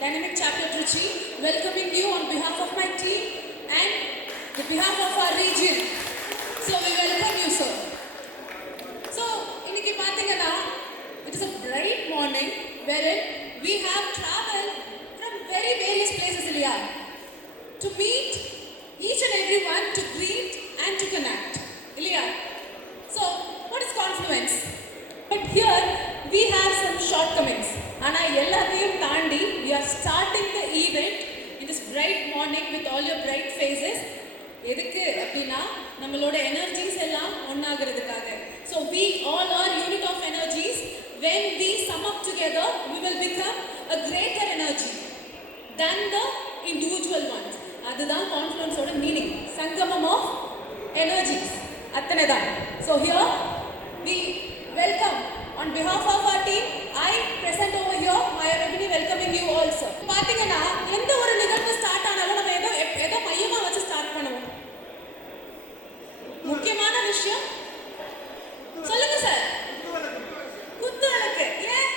Dynamic Chapter Trichy, welcoming you on behalf of my team and the behalf of our region. So we welcome you, sir. So, இன்னைக்கு பாத்தீங்கன்னா, it is a bright morning wherein we have traveled from very various places Ilya, to meet each and everyone, to greet and to connect. Ilya. So, what is confluence? But here we have some shortcomings. Ana எல்லாத்தையும் தாண்டி we are starting the event in this bright morning with all your bright faces. எதுக்கு அப்படினா நம்மளோட energies எல்லாம் ஒண்ணாகிறதுக்காக. So we all are unit of energies. When we sum up together, we will become a greater energy than the individual ones. அதுதான் confluence ஓட meaning. சங்கமம் of energies. அத்தனைதான். So here we welcome on behalf of our team, I present over here Maya Ravini welcoming you also. பாத்தீங்கன்னா எந்த ஒரு நிகழ்வு start ஆனாலும் நம்ம ஏதோ மையமா வச்சு ஸ்டார்ட் பண்ணுவோம். முக்கியமான விஷயம் சொல்லுங்க சார். குத்துவிளக்கு. ஏன்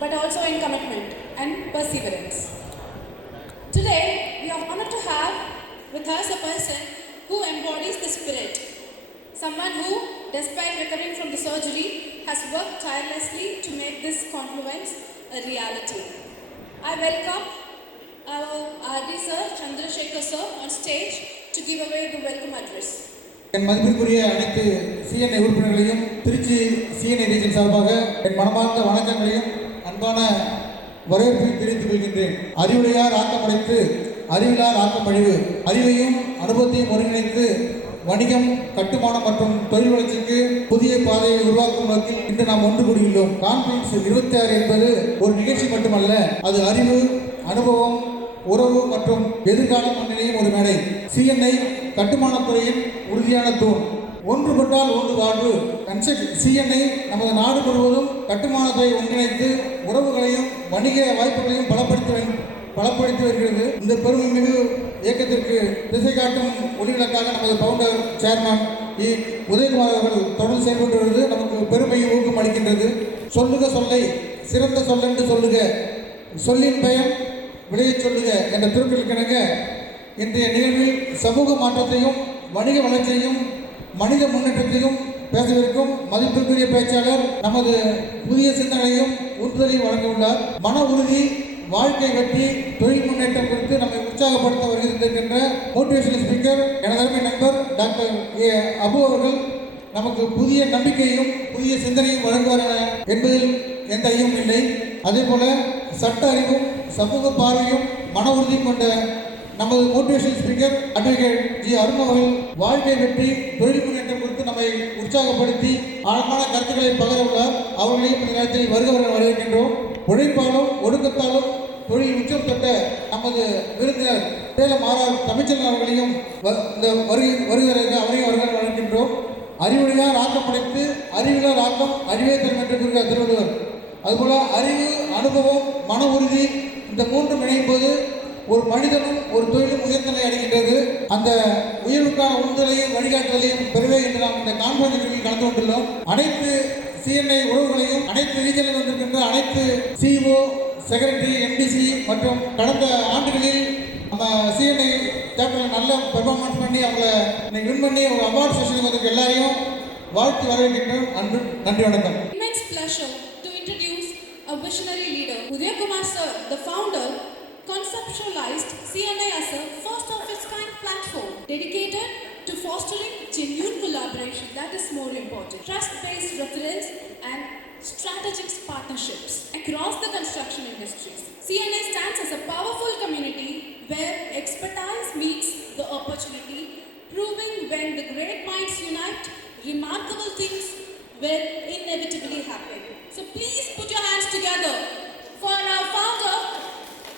but also in commitment and perseverance. Today, we are honored to have with us a person who embodies the spirit. Someone who, despite recovering from the surgery, has worked tirelessly to make this confluence a reality. I welcome our RD sir, Chandrasekhar sir, on stage to give away the welcome address. என் மதிப்பிற்குரிய அனைத்து CNI உறுப்பினர்களையும் Trichy CNI region சார்பாக என் மனமார்ந்த வணக்கங்களையும் அன்பான வரவேற்பையும் தெரிவித்துக் கொள்கின்றேன். அறிவுடையார் ஆக்கமடைத்து அறிவிலார் ஆக்கமழிவு. அறிவையும் அனுபவத்தையும் ஒருங்கிணைத்து வணிகம், கட்டுமானம் மற்றும் தொழில் வளர்ச்சிக்கு புதிய பாதையை உருவாக்கும் நோக்கில் இன்று நாம் ஒன்று கூடியுள்ளோம். கான்ஃபரன்ஸ் 26 என்பது ஒரு நிகழ்ச்சி மட்டுமல்ல, அது அறிவு, அனுபவம், உறவு மற்றும் எதிர்கால முன்னிலையும் ஒரு மேடை. சிஎன்ஐ கட்டுமானத்துறையின் உறுதியான தூண். ஒன்றுபட்டால் ஒன்று வாழ்வு. சிஎன்ஐ நமது நாடு முழுவதும் கட்டுமானத்தை ஒன்றிணைத்து உறவுகளையும் வணிக வாய்ப்புகளையும் பலப்படுத்தி வருகிறது. இந்த பெருமைமிகு இயக்கத்திற்கு திசை காட்டும் ஒளிவிளக்காக நமது பவுண்டர் சேர்மன் உதயகுமார் அவர்கள் தொடர்ந்து செயல்பட்டு வருவது நமக்கு பெருமையை ஊக்கம் அளிக்கின்றது. சொல்லுக சொல்லை சிறந்த சொல்லென்று சொல்லுக, சொல்லின் பயன் விளையச் சொல்லுக என்ற திருக்குறளுக்கிணங்க இன்றைய நிகழ்வில் சமூக மாற்றத்தையும் வணிக வளர்ச்சியையும் மனித முன்னேற்றத்தையும் பேசவிருக்கும் மதிப்பிற்குரிய பேச்சாளர் நமது புதிய சிந்தனையும் உறுதுணையும் வழங்க உள்ளார். மன உறுதி, வாழ்க்கை வெற்றி, தொழில் முன்னேற்றம் குறித்து நம்மை உற்சாகப்படுத்த வருகின்ற மோட்டிவேஷனல் ஸ்பீக்கர் எனதருமை நண்பர் டாக்டர் அபு அவர்கள் நமக்கு புதிய நம்பிக்கையும் புதிய சிந்தனையும் வழங்குவார் என்பதில் எந்த ஐயமும் இல்லை. அதே போல சட்ட அறிவும் சமூக பார்வையும் மன உறுதியும் கொண்ட நமது motivational speaker advocate G Arun அவர்கள் வாழ்க்கை வெற்றி, தொழில் முன்னேற்றம் குறித்து நம்மை உற்சாகப்படுத்தி ஆழமான கருத்துக்களை பகிர உள்ளார். அவர்களையும் இந்த நேரத்தில் வருகிறவர்கள் வரவேற்கின்றோம். உழைப்பாலும் ஒடுக்கத்தாலும் தொழில் உச்சம் தொட்ட நமது விருந்தினர் சேலம் ஆர் தமிழ்ச்செல்வன் அவர்களையும் இந்த வருகிறார்கள், அவரையும் வருகிறார் வழங்குகின்றோம். அறிவுடையார் ஆக்கமடைத்து அறிவிலார் ஆக்கம் அறிவே தரும் என்று கூறுகிறார் திருவள்ளுவர். அதுபோல அறிவு, அனுபவம், மன உறுதி இந்த மூன்றும் இணையும்போது ஒரு மனிதனும் ஒரு தொழிலும் உயர்நிலை அடைகின்றது. அந்த உயர்வுக்கான உந்துதலையும் வழிகாட்டுதலையும் பெறவே என்று நாம் இந்த கான்ஃபரன்ஸில் கலந்து கொண்டுள்ளோம். அனைத்து சிஎன்ஐ உறவுகளையும், அனைத்து ரீஜனில் வந்திருக்கின்ற அனைத்து சிஇஓ, செக்ரட்டரி, எம்டிசி மற்றும் கடந்த ஆண்டுகளில் நம்ம சிஎன்ஐ சாப்டரில் நல்ல பெர்ஃபார்மன்ஸ் பண்ணி அவங்கள இன்னைக்கு வின் பண்ணி ஒரு அவார்ட் செஷனுக்கு வந்திருக்க எல்லாரையும் வாழ்த்து வரவேற்கின்றோம். நன்றி, வணக்கம். Immense pleasure to introduce a visionary leader. Udayakumar sir, the founder, conceptualized CNI as a first of its kind platform dedicated to fostering genuine collaboration, that is more important, trust-based reference and strategic partnerships across the construction industries. CNI stands as a powerful community where expertise meets the opportunity, proving when the great minds unite, remarkable things will inevitably happen. So please put your hands together for our founder,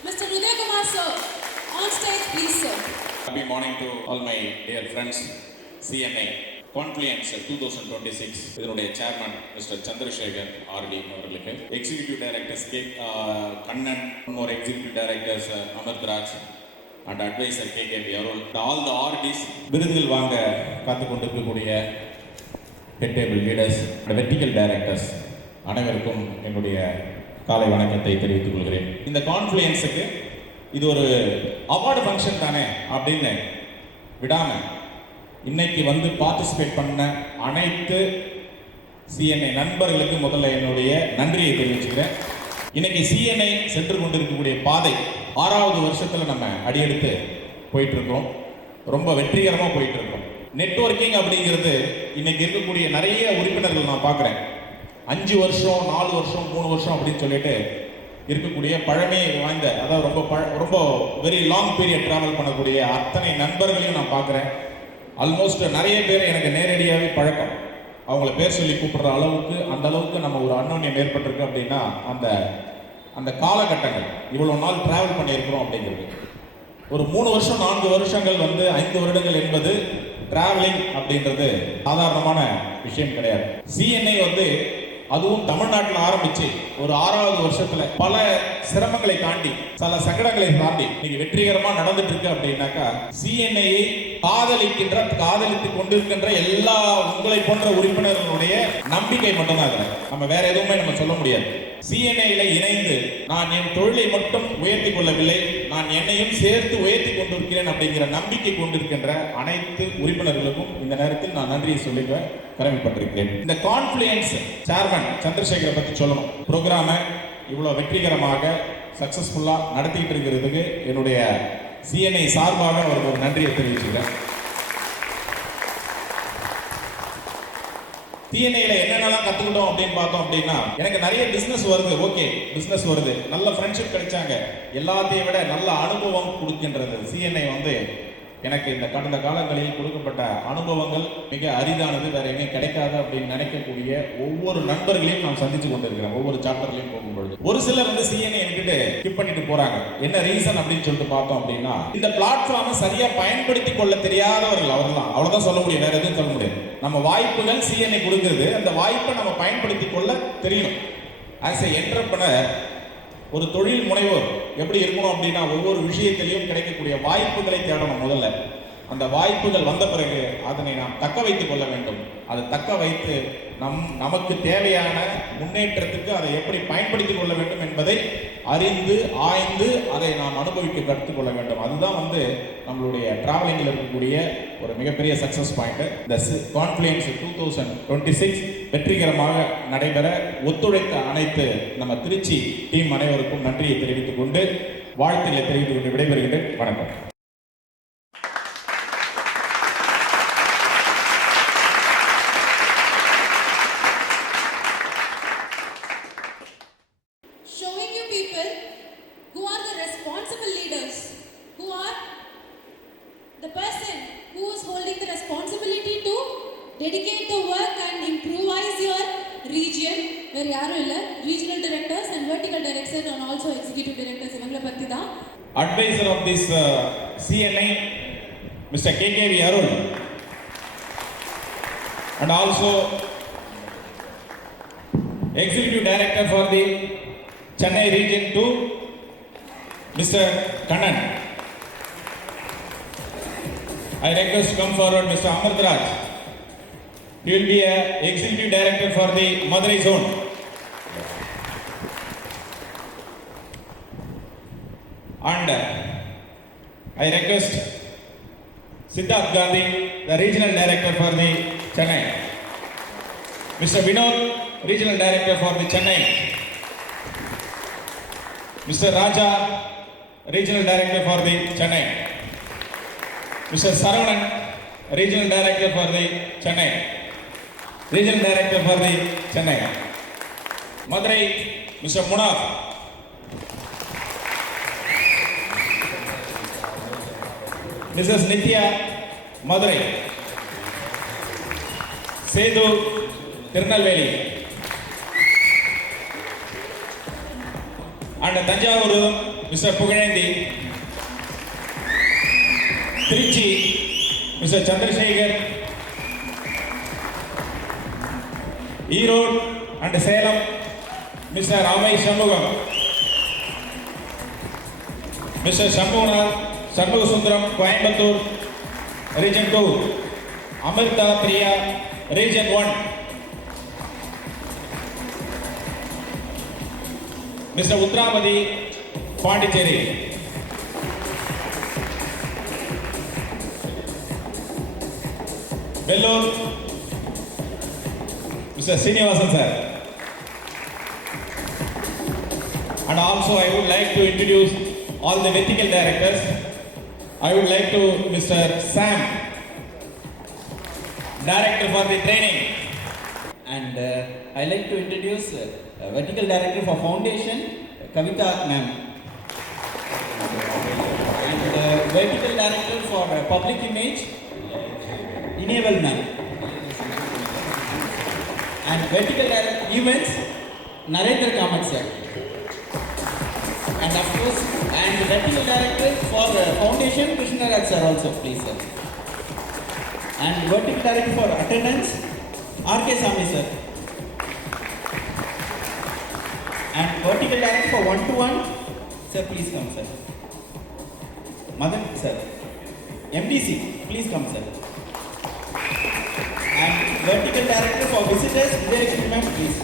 Mr. Udayakumar sir. On stage, please, sir. Happy morning to all my dear friends. CNI Confluence 2026 இதனுடைய chairman mister Chandrasekar R D அவர்களுக்கு, executive directors Kannan, இன்னொரு executive directors Amritraj and adviser K K P அவர்கள், all the RDs, விருதுகள் வாங்க காத்து கொண்டிருக்கக்கூடிய head table leaders, vertical directors அனைவருக்கும் என்னுடைய காலை வணக்கத்தை தெரிவித்துக் கொள்கிறேன். இந்த கான்ஃப்ளூயன்ஸுக்கு இது ஒரு அவார்டு ஃபங்க்ஷன் தானே அப்படின்னு விடாம இன்னைக்கு வந்து பார்ட்டிசிபேட் பண்ண அனைத்து சிஎன்ஐ நண்பர்களுக்கு முதல்ல என்னுடைய நன்றியை தெரிவிச்சுக்கிறேன். இன்னைக்கு சிஎன்ஐ சென்று கொண்டிருக்கக்கூடிய பாதை 6வது வருஷத்துல நம்ம அடியெடுத்து போயிட்டு இருக்கோம். ரொம்ப வெற்றிகரமாக போயிட்டு இருக்கோம். நெட்வொர்க்கிங் அப்படிங்கிறது இன்னைக்கு இருக்கக்கூடிய நிறைய உறுப்பினர்கள் நான் பார்க்குறேன். 5 வருஷம் 4 வருஷம் 3 வருஷம் அப்படின்னு சொல்லிட்டு இருக்கக்கூடிய பழமை வாய்ந்த, அதாவது ரொம்ப வெரி லாங் பீரியட் ட்ராவல் பண்ணக்கூடிய அத்தனை நண்பர்களையும் நான் பார்க்குறேன். ஆல்மோஸ்ட் நிறைய பேர் எனக்கு நேரடியாகவே பழக்கம். அவங்கள பேர் சொல்லி கூப்பிடுற அளவுக்கு, அந்த அளவுக்கு நம்ம ஒரு அன்னோன்யம் ஏற்பட்டிருக்கு அப்படின்னா அந்த காலகட்டங்கள், இவ்வளோ நாள் ட்ராவல் பண்ணியிருக்கிறோம் அப்படிங்கிறது. ஒரு 3 வருஷம் 4 வருஷங்கள் 5 வருடங்கள் என்பது டிராவலிங் அப்படின்றது சாதாரணமான விஷயம் கிடையாது. சிஎன்ஐ அதுவும் தமிழ்நாட்டில் ஆரம்பிச்சு ஒரு 6வது வருஷத்துல பல சிரமங்களை தாண்டி, சில சங்கடங்களை தாண்டி இன்னைக்கு வெற்றிகரமா நடந்துட்டு இருக்கு அப்படின்னாக்கா, சிஎன்ஐயை காதலித்துக் கொண்டிருக்கின்ற எல்லா உங்களை போன்ற உறுப்பினர்களுடைய நம்பிக்கை மட்டும்தான். நம்ம வேற எதுவுமே நம்ம சொல்ல முடியாது. சிஎன்ஏல இணைந்து நான் என் தொழிலை மட்டும் உயர்த்தி கொள்ளவில்லை, நான் என்னையும் சேர்த்து உயர்த்தி கொண்டிருக்கிறேன் அப்படிங்கிற நம்பிக்கை கொண்டிருக்கின்ற அனைத்து உறுப்பினர்களுக்கும் இந்த நேரத்தில் நான் நன்றியை சொல்லிக்க கடமைப்பட்டிருக்கிறேன். இந்த கான்ஃப்ளூயன்ஸ் சேர்மன் சந்திரசேகரை பத்தி சொல்லணும். ப்ரோக்ராமை இவ்வளவு வெற்றிகரமாக சக்சஸ்ஃபுல்லா நடத்திட்டு இருக்கிறதுக்கு என்னுடைய சிஎன்ஐ சார்பாக அவருக்கு ஒரு நன்றியை தெரிவிச்சுக்கிறேன். சிஎன்ஐல என்னென்னலாம் கத்துக்கிட்டோம் அப்படின்னு பார்த்தோம் அப்படின்னா, எனக்கு நிறைய பிசினஸ் வருது, ஓகே பிசினஸ் வருது, நல்ல ஃப்ரெண்ட்ஷிப் கிடைச்சாங்க, எல்லாத்தையும் விட நல்ல அனுபவம் கொடுக்கின்றது சிஎன்ஐ எனக்கு இந்த கடந்த காலங்களில் கொடுக்கப்பட்ட அனுபவங்கள் மிக அரிதானது, வேற எங்கேயும் கிடைக்காது அப்படின்னு நினைக்கக்கூடிய ஒவ்வொரு நண்பர்களையும் நாம் சந்திச்சு கொண்டிருக்கிறோம் ஒவ்வொரு சாப்டர்லையும் போகும்பொழுது. ஒரு சிலர் சிஎன்ஐ என்கிட்ட ஸ்கிப் பண்ணிட்டு போறாங்க. என்ன ரீசன் அப்படின்னு சொல்லிட்டு பார்த்தோம் அப்படின்னா, இந்த பிளாட்ஃபார்மை சரியா பயன்படுத்தி கொள்ள தெரியாதவர்கள் அவர்தான், அவ்வளவுதான் சொல்ல முடியும், வேற எதுவும் சொல்ல முடியாது. நம்ம வாய்ப்புகள் சிஎன்ஐ கொடுக்கிறது, அந்த வாய்ப்பை நம்ம பயன்படுத்தி கொள்ள தெரியணும். ஆஸ் எ என்டர்பிரனர், ஒரு தொழில் முனைவோர் எப்படி இருக்கணும் அப்படின்னா, ஒவ்வொரு விஷயத்திலையும் கிடைக்கக்கூடிய வாய்ப்புகளை தேடணும். முதல்ல அந்த வாய்ப்புகள் வந்த பிறகு அதனை நாம் தக்க வைத்துக் கொள்ள வேண்டும். அதை தக்க வைத்து நமக்கு தேவையான முன்னேற்றத்துக்கு அதை எப்படி பயன்படுத்திக் கொள்ள வேண்டும் என்பதை அறிந்து ஆய்ந்து அதை நாம் அனுபவிக்க கற்றுக்கொள்ள வேண்டும். அதுதான் நம்மளுடைய டிராவலிங்கில் இருக்கக்கூடிய ஒரு மிகப்பெரிய சக்சஸ் பாயிண்ட். இந்த கான்ஃப்ளூயன்ஸ் 2026 வெற்றிகரமாக நடைபெற ஒத்துழைத்த அனைத்து நம்ம திருச்சி டீம் அனைவருக்கும் நன்றியை தெரிவித்துக் கொண்டு வாழ்த்துக்களை தெரிவித்துக் கொண்டு விடைபெறுகின்றேன். வணக்கம். Showing you people who are the responsible leaders, who are the person who is holding the responsibility to dedicate the work and improvise your region. Where yaru illa, regional directors and vertical directors and also executive directors ivangala patti da. Advisor of this CNI, Mr. KKV Arul, and also executive director for the Chennai region 2, Mr. Kannan. I request to come forward Mr. Amardraj. He will be a executive director for the Madurai zone. And I request Siddharth Gandhi, the regional director for the Chennai. Mr. Vinod, regional director for the Chennai. Mr. Raja, regional director for the Chennai. Mr. Saravanan, regional director for the Chennai. Regional director for the Chennai. Madurai, Mr. Munaf. Mrs. Nithya, Madurai. Sethu, Tirunelveli. And Tanjavur, Mr. Puganendi. Trichy, Mr. Chandrasekhar. Erode and Salem, Mr. Ramai Shanmugam. Mr. Shambhunath, Sarvasundram, Coimbatore, Region 2. Amrita Priya, Region 1. Mr. Utramadi, Pondicherry. Vellore, Mr. Srinivasan sir. And also I would like to introduce all the vertical directors. I would like to Mr. Sam, director for the training. And I like to introduce vertical director for foundation, Kavita ma'am. And vertical director for public image, Enable ma'am. And vertical director events, Narendra Kamat sir. And of course, and vertical director for foundation, Krishna Raj sir also, please sir. And vertical director for attendance, R.K. Sami sir. And vertical director for one-to-one, sir, please come sir. Madan sir. MDC, please come sir. And vertical director for visitors, Vijay Lakshmi ma'am, please.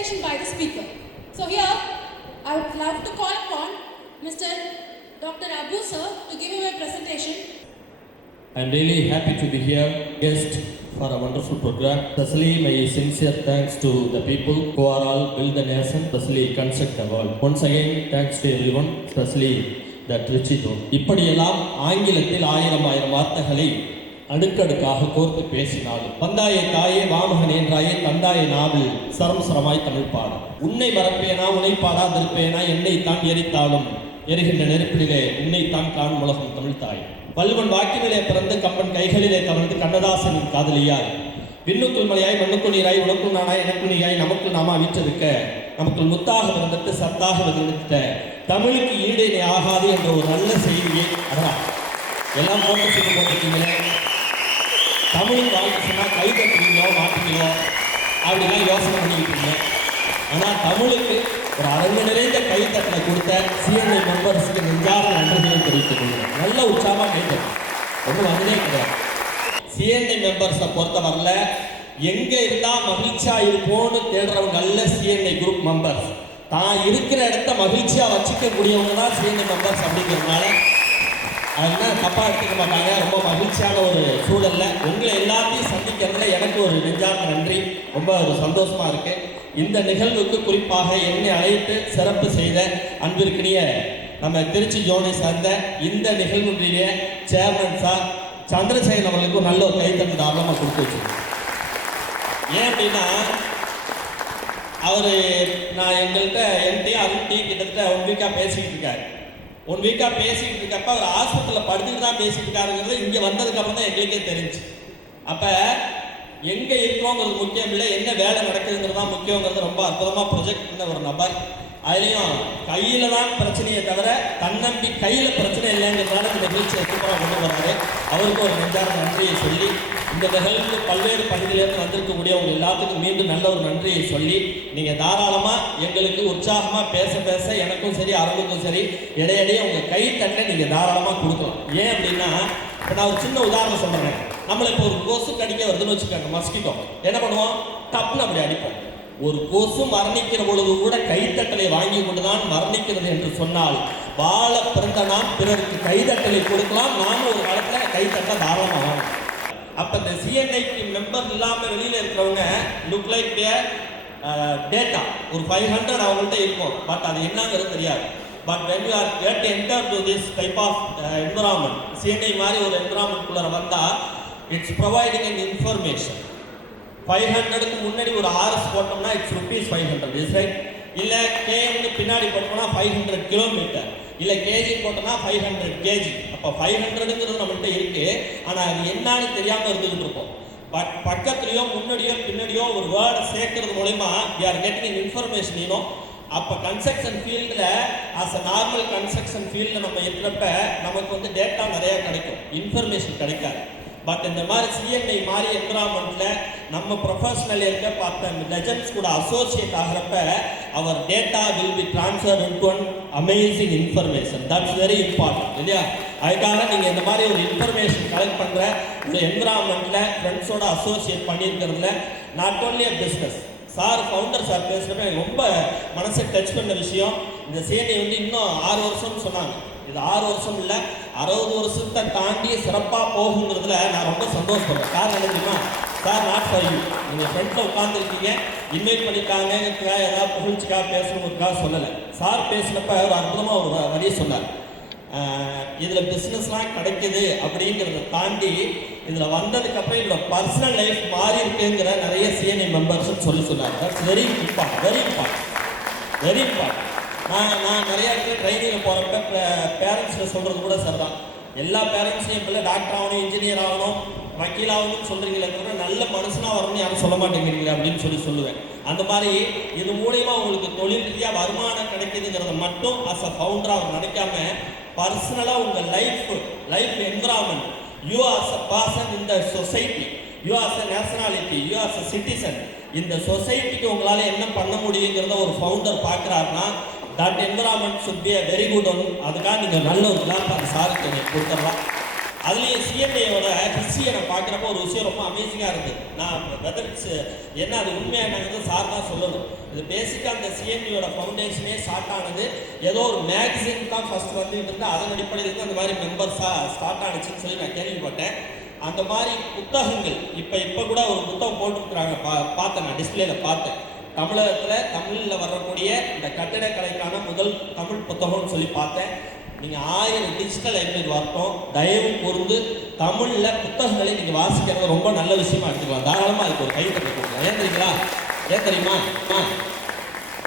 presentation by the speaker. So here, I would love to call upon Mr. Dr. Abu sir to give him a presentation. I'm really happy to be here, guest for a wonderful program. Especially my sincere thanks to the people who are all build the nation, especially construct the world. Once again, thanks to everyone, especially the Trichy Zone. இப்படியெல்லாம் ஆங்கிலத்தில் ஆயிரம் வார்த்தைகளை அடுக்கடுக்காக கோர்த்து பேசினாலும் வந்தாயே தாயே வாமகன் என்றாயே தந்தாயே நாவில் சரம் சரமாய் தமிழ் பாடு. உன்னை மறப்பேனா உன்னை பாடாதிருப்பேனா என்னை தான் எரித்தாலும் எரிகின்ற நெருப்பிலே உன்னைத்தான் காணும் உலகம் தமிழ் தாய். வல்வன் வாக்கினிலே பிறந்து கம்பன் கைகளிலே கவர்ந்து கண்ணதாசனின் காதலியாய் விண்ணுக்குள் மலையாய் மண்ணுக்குள் நீராய் உனக்குள் நானாய் எனக்குள் நீயாய் நமக்குள் நாமா வீற்றிருக்க நமக்குள் முத்தாக விருந்துட்டு சத்தாக விருந்துட்ட தமிழுக்கு ஈடு இணை ஆகாது என்ற ஒரு நல்ல செய்தியை அதான் எல்லாம் போட்டு சொல்லி போட்டிருக்கீங்களே. தமிழுக்கு வாழ்க்கை சொன்னால் கை தட்டுவீங்களோ மாட்டீங்களோ அப்படிலாம் யோசனை பண்ணிக்கிட்டு இருந்தேன். ஆனால் தமிழுக்கு ஒரு அரங்கு நிறைந்த கைத்தட்டலை கொடுத்த சிஎன்ஐ மெம்பர்ஸுக்கு நெஞ்சார நன்றிகளை தெரிவித்துக் கொள்கிறேன். நல்ல உற்சாகமாக கைத்தட்டல் ஒன்றும் வந்ததே கிடையாது. சிஎன்ஐ மெம்பர்ஸை பொறுத்தவரையில் எங்கே இருந்தால் மகிழ்ச்சியாக இருப்போன்னு தேடுறவங்க அல்ல சிஎன்ஐ குரூப் மெம்பர்ஸ். தான் இருக்கிற இடத்த மகிழ்ச்சியாக வச்சுக்கக்கூடியவங்க தான் சிஎன்ஐ மெம்பர்ஸ் அப்படிங்கிறதுனால அதெல்லாம் தப்பாக எடுத்துக்க மாட்டாங்க. ரொம்ப மகிழ்ச்சியான ஒரு சூழலில் உங்களை எல்லாத்தையும் சந்திக்கிறதுல எனக்கு ஒரு நெஞ்சார்ந்த நன்றி, ரொம்ப ஒரு சந்தோஷமாக இருக்குது. இந்த நிகழ்வுக்கு குறிப்பாக என்னை அழைத்து சிறப்பு செய்த அன்பிற்கினிய நம்ம திருச்சி ஜோனை சார்ந்த இந்த நிகழ்வுடைய சேர்மன் சார் சந்திரசேகரன் அவர்களுக்கு நல்ல ஒரு கைத்தட்டு தாராளமாக கொடுத்து வச்சிருக்கேன். ஏன் அப்படின்னா அவர் நான் எங்கள்கிட்ட என்கிட்டயும் அவர்கிட்டையும் கிட்டத்தட்ட 1 வீக்காக பேசிக்கிட்டு இருக்காரு. 1 வீக்காக பேசிக்கிட்டு இருக்கப்ப அவர் ஆஸ்பத்திரியில் படுத்துட்டு தான் பேசிக்கிட்டு இருக்காருங்கிறது இங்கே வந்ததுக்கப்புறம் தான் எங்களுக்கே தெரிஞ்சு. அப்போ எங்கே இருக்கிறோங்கிறது முக்கியம் இல்லை, என்ன வேலை நடக்குதுங்கிறது தான் முக்கியங்கிறது ரொம்ப அற்புதமாக ப்ரொஜெக்ட் பண்ண ஒரு நபர். அதுலேயும் கையில் தான் பிரச்சனையை தவிர தன்னம்பி கையில் பிரச்சனை இல்லைங்கிறதுனால இந்த நிகழ்ச்சியை சூப்பராக கொண்டு வர்றாரு. அவருக்கு ஒரு நெஞ்சார்ந்த நன்றியை சொல்லி இந்த நிகழ்வு பல்வேறு பகுதியிலேருந்து வந்திருக்கக்கூடிய உங்கள் எல்லாத்துக்கும் மீண்டும் நல்ல ஒரு நன்றியை சொல்லி நீங்கள் தாராளமாக எங்களுக்கு உற்சாகமாக பேச பேச எனக்கும் சரி அரங்குக்கும் சரி இடையிடையே உங்கள் கைத்தட்டை நீங்கள் தாராளமாக கொடுக்கலாம். ஏன் அப்படின்னா இப்போ நான் ஒரு சின்ன உதாரணம் சொல்கிறேன். நம்மளை இப்போ ஒரு கொசு கடிக்க வருதுன்னு வச்சுக்கோங்க, மஸ்கிட்டோ என்ன பண்ணுவோம், டப்புன்னு அப்படி அடிப்போம். ஒரு கொசு மரணிக்கிற பொழுது கூட கைத்தட்டலை வாங்கி கொண்டு தான் மரணிக்கிறது என்று சொன்னால் வாழ பிறந்த நாம் பிறருக்கு கைத்தட்டலை கொடுக்கலாம். நானும் ஒரு காலத்தில் கைத்தட்ட தாராளமாக வாங்கணும். அப்போ இந்த சிஎன்ஐக்கு மெம்பர் இல்லாமல் வெளியில் இருக்கிறவங்க லுக் லைக் டேட்டா ஒரு 500 அவங்கள்ட்ட இருக்கும், பட் அது என்னங்கிறது தெரியாது. But when you are get enter to this type of environment, CNI மாதிரி ஒரு என்விரான்மெண்ட்குள்ளே வந்தால் இட்ஸ் ப்ரொவைடிங் an information. 500க்கு முன்னாடி ஒரு ஆர்எஸ் போட்டோம்னா இட்ஸ் ₹500 இஸ் ரைட். இல்லை கேஎம்னு பின்னாடி போட்டோம்னா 500 கிலோமீட்டர், இல்லை கேஜி போட்டோம்னா 500 கேஜி. அப்போ 500ங்கிறது நம்மள்கிட்ட இருக்குது, ஆனால் அது என்னன்னு தெரியாமல் இருந்துகிட்டு இருப்போம். பட் பக்கத்துலேயோ முன்னாடியோ பின்னாடியோ ஒரு வேர்டை சேர்க்கறது மூலமா we are getting information, you know. அப்போ கன்ஸ்ட்ரக்ஷன் ஃபீல்டில் ஆஸ் அ நார்மல் கன்ஸ்ட்ரக்ஷன் ஃபீல்டில் நம்ம இருக்கிறப்ப நமக்கு வந்து டேட்டா நிறையா கிடைக்கும், இன்ஃபர்மேஷன் கிடைக்காது. பட் இந்த மாதிரி சிஎன்ஐ மாதிரி என்விரான்மெண்ட்டில் நம்ம ப்ரொஃபஷனல் இருக்க பார்த்த லெஜண்ட்ஸ் கூட அசோசியேட் ஆகிறப்ப அவர் data will be transfer into one amazing information. That's very important இல்லையா? அதுக்காக நீங்கள் இந்த மாதிரி ஒரு இன்ஃபர்மேஷன் கலெக்ட் பண்ணுற ஒரு என்விரான்மெண்ட்டில் ஃப்ரெண்ட்ஸோட அசோசியேட் பண்ணியிருக்கிறதுல not only a business. Sir founder sir பேசுகிறப்ப எனக்கு ரொம்ப மனசை டச் பண்ண விஷயம், இந்த சிஎன்ஐ வந்து இன்னும் 6 வருஷம்னு சொன்னாங்க. இது 6 வருஷம் இல்லை 60 வருஷத்தை தாண்டி சிறப்பாக போகுங்கிறதுல நான் ரொம்ப சந்தோஷப்படுறேன். காரணம் என்ன தெரியுமா? சார் நாட் ஃபார் யூ, நீங்கள் ஃப்ரெண்ட்ஸில் உட்காந்துருக்கீங்க, இன்வைட் பண்ணிட்டாங்கிறதுக்காக ஏதாவது புகழ்ச்சிக்காக பேசணுங்கிறதுக்காக சொல்லலை. சார் பேசினப்ப ஒரு அற்புதமாக ஒரு வரியை சொன்னார். இதில் பிஸ்னஸ்லாம் கிடைக்கிது அப்படிங்கிறத தாண்டி இதில் வந்ததுக்கப்புறம் இதோட பர்சனல் லைஃப் மாறி இருக்குங்கிற நிறைய சிஎன்ஐ மெம்பர்ஸ்ன்னு சொன்னார். That's very important, very important, very important. நான் நிறையா இடத்துல ட்ரைனிங்கில் போகிறப்ப பேரண்ட்ஸில் சொல்கிறது கூட சார் தான், எல்லா பேரண்ட்ஸையும் என் பிள்ளை டாக்டர் ஆகணும், இன்ஜினியர் ஆகணும், வக்கீல் ஆகணும்னு சொல்கிறீங்களே தவிர நல்ல மனுஷனாக வரணும்னு யாரும் சொல்ல மாட்டேங்கிறீங்களே அப்படின்னு சொல்லுவேன். அந்த மாதிரி இது மூலயமா உங்களுக்கு தொழில் ரீதியாக வருமானம் கிடைக்குதுங்கிறத மட்டும் அஸ் அ ஃபவுண்டராக அவர் நினைக்காம பர்சனலாக உங்கள் life environment, you as a person in the society, you as a nationality, you as a citizen, இந்த சொசைட்டிக்கு உங்களால் என்ன பண்ண முடியுங்கிறத ஒரு ஃபவுண்டர் பார்க்குறாருன்னா that environment should be a very good one. அதுக்காக நீங்கள் நல்ல ஒரு கிளாப் அந்த சாருக்கு நீங்கள் கொடுத்துடலாம். அதுலேயும் சிஎன்ஏயோட ஹிஸ்ட்ரியை நான் பார்க்குறப்போ ஒரு விஷயம் ரொம்ப அமேசிங்காக இருந்தது. நான் வெதர் இட்ஸ் என்ன அது உண்மையானது சார் தான் சொல்லணும். இது பேசிக்காக அந்த சிஎன்ஏயோட ஃபவுண்டேஷனே ஸ்டார்ட் ஆனது ஏதோ ஒரு மேகசின் தான் ஃபஸ்ட் வந்துட்டு இருந்தால் அதன் அடிப்படையில் தான் அந்த மாதிரி மெம்பர்ஸாக ஸ்டார்ட் ஆனிச்சுன்னு சொல்லி நான் கேள்விப்பட்டேன். அந்த மாதிரி புத்தகங்கள் இப்போ கூட ஒரு புத்தகம் போட்டுருக்குறாங்க, பார்த்தேன் நான் டிஸ்பிளேல பார்த்தேன். தமிழில் வரக்கூடிய இந்த கட்டிடக்கலைக்கான முதல் தமிழ் புத்தகம்னு சொல்லி பார்த்தேன். நீங்கள் 1000 டிஜிட்டல் லைப்ரரி வரட்டும், தயவு கூர்ந்து தமிழில் புத்தகங்களை நீங்கள் வாசிக்கிறது ரொம்ப நல்ல விஷயமா எடுத்துக்கலாம். தாராளமாக அதுக்கு ஒரு கைத்தட்டை கொடுக்கலாம். ஏன் தெரியுமா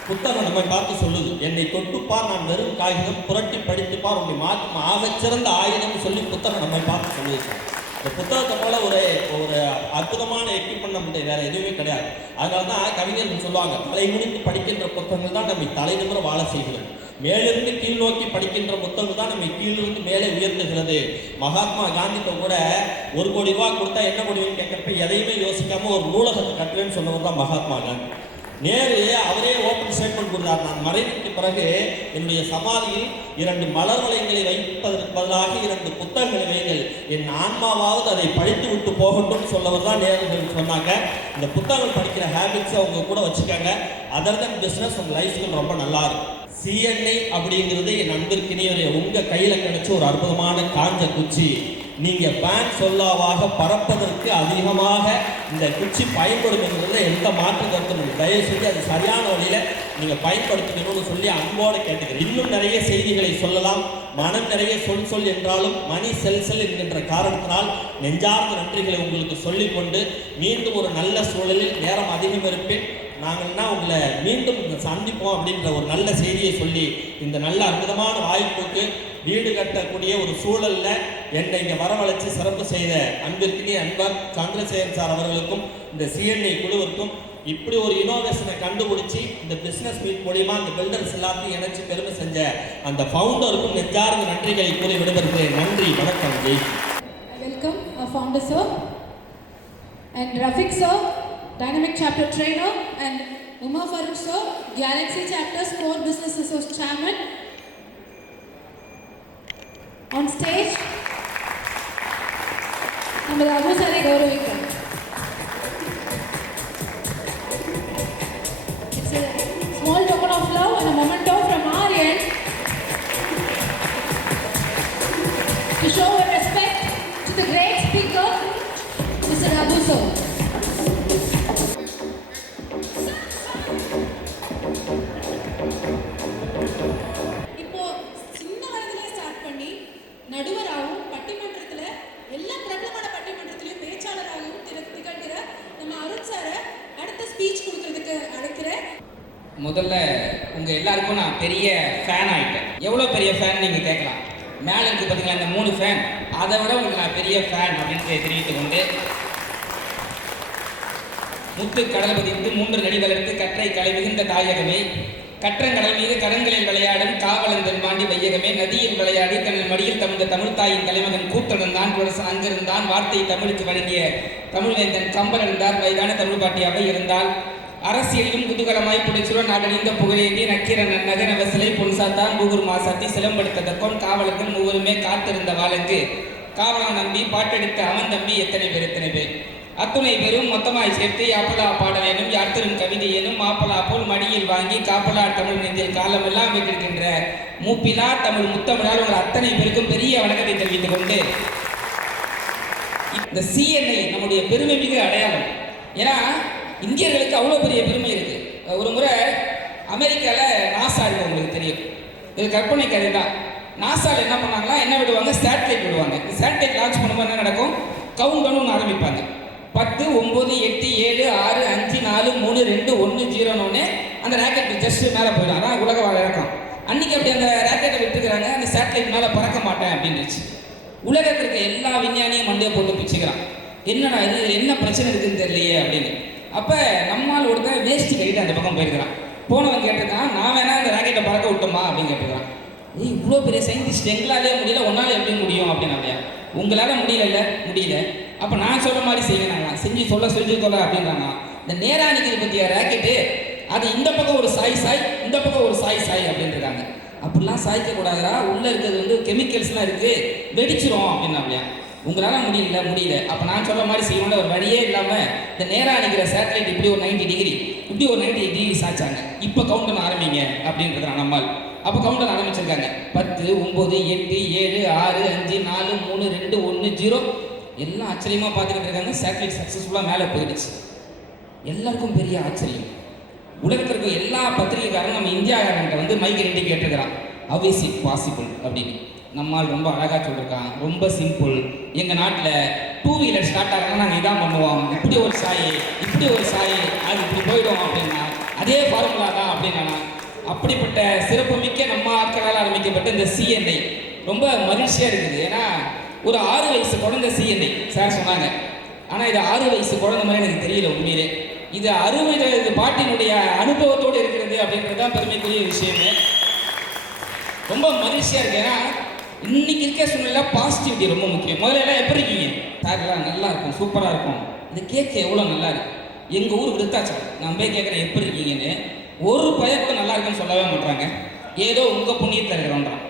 புத்தகம் நம்ம பார்த்து சொல்லுது, என்னை தொட்டுப்பார் நான் வெறும் காகிதம், புரட்டி படித்துப்பார் உன்னை மாற்றும் ஆகச்சிறந்த ஆயுதம்னு சொல்லி புத்தகம் நம்ம பார்த்து சொல்லுது சார். இந்த புத்தகத்தை போல ஒரு அற்புதமான எக்யூப்மெண்ட் நம்மகிட்ட வேறு எதுவுமே கிடையாது. அதனால தான் கவிஞர்கள் சொல்லுவாங்க, தலைமுடிந்து படிக்கின்ற புத்தகங்கள் தான் நம்மை தலைநிமிர வாழ செய்கிறது. மேலிருந்து கீழ் நோக்கி படிக்கின்ற புத்தகம் தான் நம்ம கீழிருந்து மேலே உயர்த்துகிறது. மகாத்மா காந்திகிட்ட கூட 1 கோடி ரூபா கொடுத்தா என்ன பண்ணுவீங்கன்னு கேட்குறப்ப எதையுமே யோசிக்காம ஒரு நூலகத்தை கட்டுவேன்னு சொன்னவர் தான் மகாத்மா காந்தி. நேரு அவரே ஓப்பன் ஸ்டேட்மெண்ட் கொடுத்தார், நான் மறைவுக்கு பிறகு என்னுடைய சமாதியில் 2 மலர் வளையங்களை வைப்பதற்கு பதிலாக 2 புத்தகங்களை வைங்கள், என் ஆன்மாவாவது அதை படித்து விட்டு போகட்டும்னு சொல்லவர் தான் நேரு சொன்னாங்க. இந்த புத்தகங்கள் படிக்கிற ஹேபிட்ஸை அவங்க கூட வச்சுக்காங்க. அதர் தன் பிஸ்னஸ் உங்கள் லைஃப்க்கு ரொம்ப நல்லா இருக்கும். சிஎன்ஐ அப்படிங்கிறது என் நண்பர்கினிய உங்கள் கையில் கிடைச்ச ஒரு அற்புதமான காஞ்ச குச்சி. நீங்கள் பேன் சொல்லாவாக பறப்பதற்கு அதிகமாக இந்த குச்சி பயன்படுத்துங்கிறதுல எந்த மாற்று கருத்தும் இல்லை. தயவு செஞ்சு அது சரியான வழியில் நீங்கள் பயன்படுத்தணும்னு சொல்லி அன்போடு கேட்டுக்கிறேன். இன்னும் நிறைய செய்திகளை சொல்லலாம், மனம் நிறைய சொல் என்றாலும் மணி செல் என்கின்ற காரணத்தினால் நெஞ்சார்ந்த நன்றிகளை உங்களுக்கு சொல்லிக்கொண்டு மீண்டும் ஒரு நல்ல சூழலில் நேரம் அதிகம் இருப்பேன். நாங்கள்னா உங்களை மீண்டும் சந்திப்போம் அப்படின்ற ஒரு நல்ல செய்தியை சொல்லி இந்த நல்ல அற்புதமான வாய்ப்புக்கு வீடு கட்டக்கூடிய ஒரு சூழலில் என்னை இங்கே வரவழைச்சு சிறப்பு செய்த அன்பிற்கினே அன்பர் சந்திரசேகர் சார் அவர்களுக்கும் இந்த சிஎன்ஐ குழுவிற்கும் இப்படி ஒரு இனோவேஷனை கண்டுபிடிச்சி இந்த பிஸ்னஸ் மீட் மூலியமாக இந்த பில்டர்ஸ் எல்லாத்தையும் இணைச்சி பெருமை செஞ்ச அந்த ஃபவுண்டருக்கும் நெஞ்சார்ந்த நன்றிகளை கூறி விடைபெறுகிறேன். நன்றி, வணக்கம், Jai. Welcome our founder sir and Rafiq sir, Dynamic Chapter Trainer, and Umar Farooq sir, Galaxy Chapter's Core Business Associate Chairman. On stage, நம்ம அபு சாரை கௌரவிக்கிறோம். It's a small token of love and a memento from our end to show our respect to the great speaker, Mr. Abu sir. இப்போ சின்ன வயதிலே start பண்ணி நடுவராகவும் பட்டிமன்றத்தில் எல்லா பிரபலமான பட்டிமன்றத்திலையும் பேச்சாளராகவும் திகழ்கிற நம்ம அருண் சாரை அடுத்த ஸ்பீச் கொடுக்கறதுக்கு அழைக்கிறேன். முதல்ல உங்கள் எல்லாருக்கும் நான் பெரிய ஃபேன் ஆகிட்டேன். எவ்வளோ பெரிய ஃபேன் நீங்கள் கேட்கலாம். மேலே இருக்குது பார்த்தீங்களா இந்த 3 ஃபேன், அதை விட உங்களுக்கு நான் பெரிய ஃபேன் அப்படின்னு தெரிவித்து கொண்டு, முத்து கடல் பதிந்து 3 நடி வளர்த்து கற்றை கலை மிகுந்த தாயகமே, கற்றங்கடல் மீது கடன்களில் விளையாடும் காவலன் தென்பாண்டி வையகமே, நதியில் விளையாடி தன் மடியில் தமது தமிழ்த்தாயின் தலைமகன் கூத்தனந்தான் அங்கிருந்தான், வார்த்தை தமிழுக்கு வழங்கிய தமிழ்வேந்தன் கம்பல் இருந்தார், வயதான தமிழ் பாட்டியாக இருந்தால், அரசியலிலும் குதூகலமாய் புடைச்சுடன் நாடணிந்த புகழேந்தி நக்கிர நன்னகர வசலை பொன்சாத்தான் பூகுர் மாசாத்தி சிலம்படுத்ததற்கொன் காவலர்கள் 3 காத்திருந்த வாளுக்கு காவலம் நம்பி பாட்டெடுத்த அவன் தம்பி எத்தனை பேர் அத்துணை பேரும் மொத்தமாய் சேர்த்து யாப்பலா பாடலேனும் யாத்திரும் கவிதை எனும் மாப்பலா போல் மடியில் வாங்கி காப்பலா தமிழ் நெஞ்சில் காலமெல்லாம் வைத்திருக்கின்ற மூப்பிலா தமிழ் முத்தமிழால் உங்கள் அத்தனை பேருக்கும் பெரிய வணக்கத்தை தெரிவித்துக் கொண்டு, இந்த சிஎன்ஐ நம்முடைய பெருமை மிகு அடையாளம். ஏன்னா இந்தியர்களுக்கு அவ்வளோ பெரிய பெருமை இருக்கு. ஒரு முறை அமெரிக்காவில் நாசா இருக்கு, உங்களுக்கு தெரியும், இது கற்பனை கதை தான். நாசாவில் என்ன பண்ணாங்களா, என்ன விடுவாங்க, சேட்டலைட் விடுவாங்க. சேட்டலைட் லான்ச் பண்ணும்போது என்ன நடக்கும், கவுண்ட் டவுன் ஒன்று ஆரம்பிப்பாங்க. 10, 9, 8, 7, 6, 5, 4, 3, 2, 1, 0 அந்த ராக்கெட் ஜஸ்ட் மேலே போயிடும். அதான் உலக வழக்கம். அன்னைக்கு அப்படி அந்த ராக்கெட்டை விட்டுக்கிறாங்க, அந்த சேட்டலைட் மேலே பறக்க மாட்டேன் அப்படின்னுச்சு. உலகத்தில் இருக்க எல்லா விஞ்ஞானியும் மண்டையை போட்டு பிச்சுக்கிறான். என்னடா இது, என்ன பிரச்சனை இருக்குன்னு தெரியலையே அப்படின்னு. அப்போ நம்மால் ஒருத்தன் வேஸ்ட் கட்டிட்டு அந்த பக்கம் போயிருக்கிறான். போனவன் கேட்டிருக்கான், நான் வேணா அந்த ராக்கெட்டை பறக்க விட்டோமா அப்படின்னு கேட்டிருக்கான். இவ்வளோ பெரிய சயின்டிஸ்ட் எங்களாலே முடியல, உன்னால் எப்படி முடியும் அப்படின்னு. அப்படியா, உங்களால் முடியல, அப்போ நான் சொல்கிற மாதிரி செய்யணாங்களா, செஞ்சு தொலை அப்படின்றாங்க. இந்த நேரா நிற்கிது பற்றிய ராக்கெட்டு, அது இந்த பக்கம் ஒரு சாய் இந்த பக்கம் ஒரு சாய் அப்படின்றாங்க. அப்படிலாம் சாய்க்கக்கூடாதுரா, உள்ளே இருக்கிறது வந்து கெமிக்கல்ஸ்லாம் இருக்குது, வெடிச்சிரும் அப்படின்னா. அப்படியா, உங்களால் முடியல அப்போ நான் சொல்ல மாதிரி செய்யணும்னு ஒரு வழியே இல்லாமல் இந்த நேராக அடிக்கிற சேட்டலைட் இப்படி ஒரு 90 டிகிரி இப்படி ஒரு 90 டிகிரி சாச்சாங்க. இப்போ கவுண்டர் ஆரம்பிங்க அப்படின்றத நம்மால் அப்போ கவுண்டர் ஆரம்பிச்சிருக்காங்க. 10 9 8 7 6 5 4 3 2 1 0 எல்லாம் ஆச்சரியமாக பார்த்துக்கிட்டு இருக்காங்க. சேட்டலைட் சக்ஸஸ்ஃபுல்லாக மேலே போயிடுச்சு. எல்லாருக்கும் பெரிய ஆச்சரியம். உலகத்தில் இருக்க எல்லா பத்திரிகைக்காரரும் நம்ம இந்தியாக்காரன்ட்ட வந்து மைக் ரெண்டு கேட்டிருக்கிறான், ஹவ் இஸ் இட் பாசிபிள் அப்படின்னு. நம்மால் ரொம்ப அழகாக சொல்லியிருக்கான், ரொம்ப சிம்பிள். எங்கள் நாட்டில் 2 வீலர் ஸ்டார்ட் ஆகலாம் நாங்கள் இதான் பண்ணுவோம், இப்படி ஒரு சாய் அது இப்படி போயிடும் அப்படின்னா அதே ஃபார்முலா தான் அப்படின்னா. அப்படிப்பட்ட சிறப்புமிக்க நம்ம ஆட்களால் ஆரம்பிக்கப்பட்ட இந்த சிஎன்ஐ ரொம்ப மகிழ்ச்சியாக இருக்குது. ஏன்னா ஒரு 6 வயசு குழந்தை சிஎன்ஐ சார் சொன்னாங்க. ஆனால் இது 6 வயசு குழந்தை மாதிரி எனக்கு தெரியல உண்மையிலே. இது 60 பாட்டினுடைய அனுபவத்தோடு இருக்கிறது அப்படின்றது தான் பெருமைக்குரிய விஷயமே. ரொம்ப மகிழ்ச்சியாக இருக்கு. ஏன்னா இன்னைக்கு இருக்க சூழ்நிலை பாசிட்டிவிட்டி ரொம்ப முக்கியம். முதல்ல எல்லாம் எப்படி இருக்கீங்க சார்லாம், நல்லா இருக்கும், சூப்பராக இருக்கும். இது கேட்க எவ்வளோ நல்லா இருக்கு. எங்கள் ஊர் விருத்தாச்சலம் நான் போய் கேட்குறேன் எப்படி இருக்கீங்கன்னு, ஒரு பையன் கூட நல்லா இருக்குன்னு சொல்லவே மாட்டாங்க. ஏதோ உங்கள் புண்ணியத்தில் இருக்கிறோன்றான்.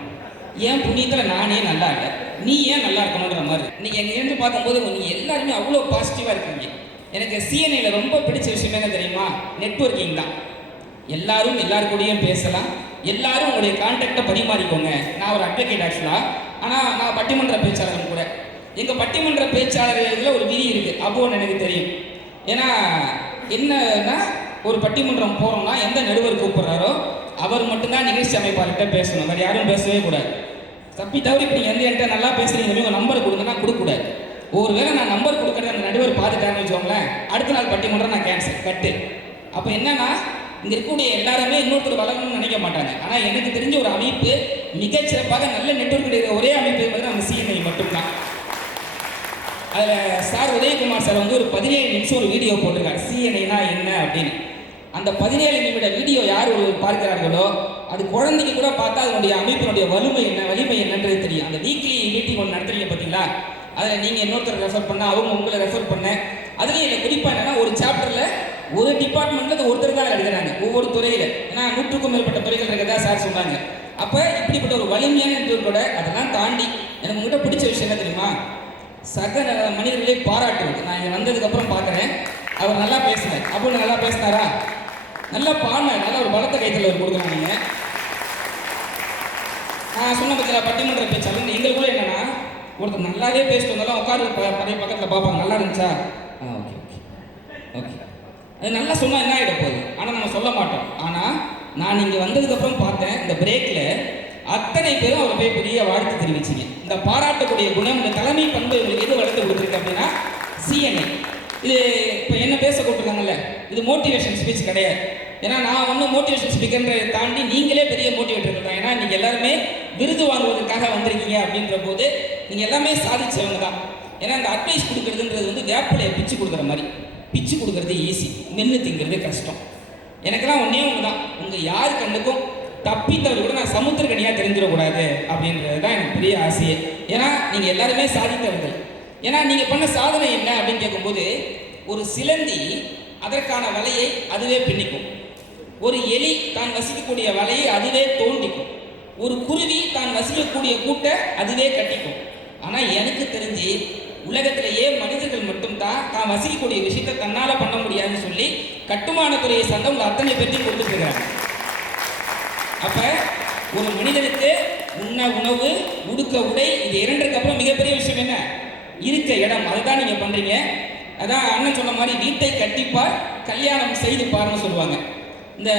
ஏன் புண்ணியத்தில் நானே நல்லா இல்லை, நீ ஏன் நல்லா இருக்கணுன்ற மாதிரி. இன்னைக்கு எங்கேருந்து பார்க்கும்போது நீங்கள் எல்லாருமே அவ்வளோ பாசிட்டிவாக இருக்கீங்க. எனக்கு சிஎன்ஐயில் ரொம்ப பிடிச்ச விஷயம் என்ன தெரியுமா? நெட்வொர்க்கிங் தான். எல்லாரும் எல்லாருக்கூடையும் பேசலாம், எல்லாரும் உங்களுடைய கான்டாக்டை பரிமாறிக்கோங்க. நான் ஒரு அட்வொகேட் ஆக்சுவலாக, ஆனால் நான் பட்டிமன்ற பேச்சாளரும் கூட. எங்கள் பட்டிமன்ற பேச்சாளர் இதில் ஒரு விதி இருக்குது, அப்போன்னு எனக்கு தெரியும். ஏன்னா என்னன்னா ஒரு பட்டிமன்றம் போகிறோம்னா எந்த நடுவர் கூப்பிட்றாரோ அவர் மட்டும்தான் நிகழ்ச்சி அமைப்பாளர்கிட்ட பேசணும், வேறு யாரும் பேசவே கூடாது. தப்பி தவிர இப்போ நீங்கள் என்கிட்ட நல்லா பேசுகிறீங்க, உங்கள் நம்பர் கொடுங்கன்னா கொடுக்கக்கூடாது. ஒருவேளை நான் நம்பர் கொடுக்குறது அந்த நடுவர் பார்த்துட்டாருன்னு வச்சுக்கோங்களேன், அடுத்த நாள் பட்டிமன்றம் நான் கேன்சல் கட்டு. அப்போ என்னன்னா இங்கே இருக்கக்கூடிய எல்லாருமே இன்னொருத்தர் வளரணும்னு நினைக்க மாட்டாங்க. ஆனால் எனக்கு தெரிஞ்ச ஒரு அமைப்பு மிகச்சிறப்பாக நல்ல நெட்வொர்க் இருக்கிற ஒரே அமைப்பு என்பது நம்ம சிஎன்ஐ மட்டும்தான். அதில் சார் உதயகுமார் சார் வந்து ஒரு 17 நிமிஷம் ஒரு வீடியோ போட்டிருக்காரு, சிஎன்ஐனா என்ன அப்படின்னு. அந்த 17 நிமிட வீடியோ யார் பார்க்கிறார்களோ அது குழந்தைக்கு கூட பார்த்தா அதனுடைய அமைப்பினுடைய வலிமை என்னன்றது தெரியும். அந்த வீக்லி மீட்டிங் ஒன்று நடத்துறீங்க பார்த்தீங்களா, அதில் நீங்கள் இன்னொருத்தர் ரெஃபர் பண்ண, அவங்க உங்களை ரெஃபர் பண்ண. அதுலேயும் எனக்கு குறிப்பாக என்னென்னா ஒரு சாப்டரில் ஒரு டிபார்ட்மெண்ட்டில் ஒருத்தர் தான் எடுக்கிறாங்க ஒவ்வொரு துறையில். ஏன்னா 100க்கும் மேற்பட்ட துறைகள் இருக்கிறதா சார் சொன்னாங்க. அப்போ இப்படிப்பட்ட ஒரு வலிமையான கூட அதெல்லாம் தாண்டி எனக்கு உங்கள்கிட்ட பிடிச்ச விஷயம் என்ன தெரியுமா? சக மனிதர்களே பாராட்டுவது. நான் இங்கே வந்ததுக்கப்புறம் பார்க்குறேன், அவர் நல்லா பேசினார். அப்போ நல்லா பேசினாரா, நல்லா பாடினார், நல்லா ஒரு பலத்த கைத்தில் அவர் கொடுக்குறாங்க. நீங்கள் நான் சொன்ன பற்றியில் பட்டிமன்ற பேச்சாளர் எங்களுக்குள்ள என்னென்னா ஒருத்தர் நல்லாவே பேசிட்டு வந்தாலும் உட்காரு பழைய பக்கத்தில் பார்ப்பாங்க, நல்லா இருந்துச்சா, ஓகே ஓகே ஓகே, அது நல்லா சொன்னால் என்ன ஆகிட போகுது. ஆனால் நம்ம சொல்ல மாட்டோம். ஆனால் நான் இங்கே வந்ததுக்கப்புறம் பார்த்தேன், இந்த பிரேக்கில் அத்தனை பேரும் அவரை போய் பெரிய வாழ்த்து தெரிவிச்சிங்க. இந்த பாராட்டக்கூடிய குணம், இந்த தலைமை பண்பு உங்களுக்கு எது வளர்த்து கொடுத்துருக்கு அப்படின்னா சிஎன்ஐ. இது இப்போ என்ன பேச கொடுத்துருக்காங்கல்ல, இது மோட்டிவேஷன் ஸ்பீச் கிடையாது. ஏன்னா நான் ஒன்றும் மோட்டிவேஷன் ஸ்பீக்கர்ன்றதை தாண்டி நீங்களே பெரிய மோட்டிவேட்டர் தான். ஏன்னா நீங்கள் எல்லாருமே விருது வாங்குவதற்காக வந்திருக்கீங்க அப்படின்ற போது நீங்கள் எல்லாமே சாதிச்சவங்க தான். ஏன்னா இந்த அட்வைஸ் கொடுக்குறதுன்றது வந்து வேப்பிலையை பிச்சு கொடுக்குற மாதிரி. பிச்சு கொடுக்குறது ஈஸி, மென்று திங்கிறது கஷ்டம். எனக்கெல்லாம் ஒன்றே ஒன்று தான், உங்கள் யார் கண்ணுக்கும் தப்பித்தவர் கூட நான் சமுத்திரக்கனியாக தெரிஞ்சிடக்கூடாது அப்படின்றது தான் எனக்கு பெரிய ஆசையே. ஏன்னா நீங்கள் எல்லாருமே சாதித்தவர்கள். ஏன்னா நீங்கள் பண்ண சாதனை என்ன அப்படின்னு கேட்கும்போது, ஒரு சிலந்தி அதற்கான வலையை அதுவே பின்னிக்கும், ஒரு எலி தான் வசிக்கக்கூடிய வலையை அதுவே தோண்டிக்கும், ஒரு குருவி தான் வசிக்கக்கூடிய கூட்டை அதுவே கட்டிக்கும். ஆனால் எனக்கு தெரிஞ்சு உலகத்திலேயே மனிதர்கள் மட்டும்தான் தான் வசிக்கக்கூடிய விஷயத்தை தன்னால் பண்ண முடியாதுன்னு சொல்லி கட்டுமானத்துறையை சார்ந்த அத்தனை பேர்த்தையும் கொடுத்துருக்காங்க. அப்போ ஒரு மனிதனுக்கு உண்ண உணவு, உடுக்க உடை, இது இரண்டுக்கு அப்புறம் மிகப்பெரிய விஷயம் என்ன? இருக்க இடம். அதுதான் நீங்கள் பண்ணுறீங்க. அதான் அண்ணன் சொன்ன மாதிரி வீட்டை கட்டிப்பார், கல்யாணம் செய்து பாருன்னு சொல்லுவாங்க. இந்த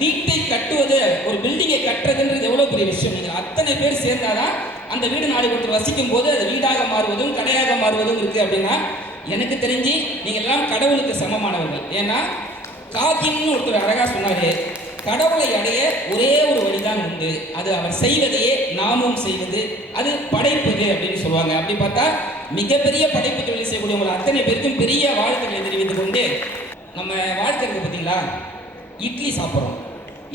வீட்டை கட்டுவது, ஒரு பில்டிங்கை கட்டுறதுன்றது எவ்வளோ பெரிய விஷயம். நீங்கள் அத்தனை பேர் சேர்ந்தாதான் அந்த வீடு நாளை ஒருத்தர் வசிக்கும் போது அது வீடாக மாறுவதும் கடையாக மாறுவதும் இருக்குது. அப்படின்னா எனக்கு தெரிஞ்சு நீங்கள் எல்லாம் கடவுளுக்கு சமமானவர்கள். ஏன்னா காக்கின்னு ஒருத்தர் அழகாக சொன்னார், கடவுளை அடைய ஒரே ஒரு வழிதான் உண்டு, அது அவர் செய்வதையே நாமும் செய்வது, அது படைப்பது அப்படின்னு சொல்லுவாங்க. அப்படி பார்த்தா மிகப்பெரிய படைப்பு தொழில் செய்யக்கூடியவங்களை அத்தனை பேருக்கும் பெரிய வாழ்த்துக்களை தெரிவித்துக் கொண்டு, நம்ம வாழ்க்கை இருக்குது பார்த்தீங்களா, இட்லி சாப்பிட்றோம்.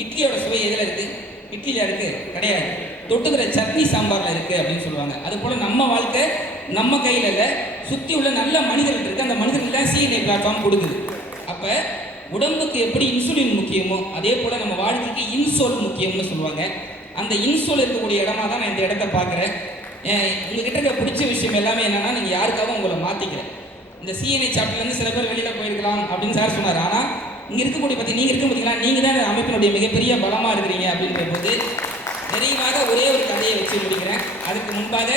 இட்லியோட சுவை எதில் இருக்குது? இட்லியில் இருக்குது கிடையாது, தொட்டுக்கிற சட்னி சாம்பாரில் இருக்குது அப்படின்னு சொல்லுவாங்க. அதுபோல் நம்ம வாழ்க்கை நம்ம கையில் இல்லை, சுற்றி உள்ள நல்ல மனிதர்கள் இருக்குது. அந்த மனிதர்கள் தான் சிஎன்ஐ பிளாட்ஃபார்ம் கொடுக்குது. அப்போ உடம்புக்கு எப்படி இன்சுலின் முக்கியமோ அதே போல் நம்ம வாழ்க்கைக்கு இன்சோல் முக்கியம்னு சொல்லுவாங்க. அந்த இன்சோல் இருக்கக்கூடிய இடமா தான் நான் இந்த இடத்த பார்க்குறேன். உங்ககிட்ட இருக்க பிடிச்ச விஷயம் எல்லாமே என்னன்னா நீங்கள் யாருக்காகவும் உங்களை மாற்றிக்கிறேன். இந்த சிஎன்ஐ சாப்டர்லேருந்து சில பேர் வெளியில் போயிருக்கலாம் அப்படின்னு சார் சொன்னார். ஆனால் இங்கே இருக்கக்கூடிய பற்றி நீங்கள் இருக்க பார்த்தீங்களா, நீங்கள் தான் இந்த அமைப்பினுடைய மிகப்பெரிய பலமாக இருக்கிறீங்க அப்படின்ற போது நிறைவாக ஒரே ஒரு கதையை வச்சு முடிக்கிறேன். அதுக்கு முன்பாக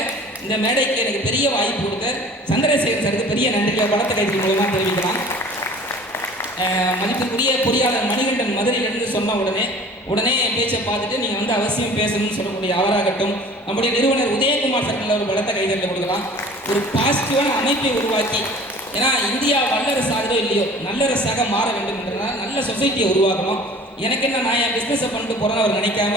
இந்த மேடைக்கு எனக்கு பெரிய வாய்ப்பு கொடுத்த சந்திரசேகர் சாருக்கு பெரிய நன்றிகளை பலத்த கைது மூலமாக தெரிவிக்கலாம். மதிப்பிற்குரிய பொறியாளர் மணிகண்டன் மதுரையிலிருந்து சொன்ன உடனே என் பேச்சை பார்த்துட்டு நீங்கள் வந்து அவசியம் பேசணும்னு சொல்லக்கூடிய அவராகட்டும், நம்முடைய நிறுவனர் உதயகுமார் சர்க்கிள் ஒரு பலத்த கைதல் கொடுக்கலாம். ஒரு பாசிட்டிவான அமைப்பை உருவாக்கி, ஏன்னா இந்தியா வல்லரசாகதோ இல்லையோ நல்லரசாக மாற வேண்டும் என்றால் நல்ல சொசைட்டியை உருவாக்கணும். எனக்கு என்ன, நான் என் பிஸ்னஸை பண்ணிட்டு போகிறேன்னு அவர் நினைக்காம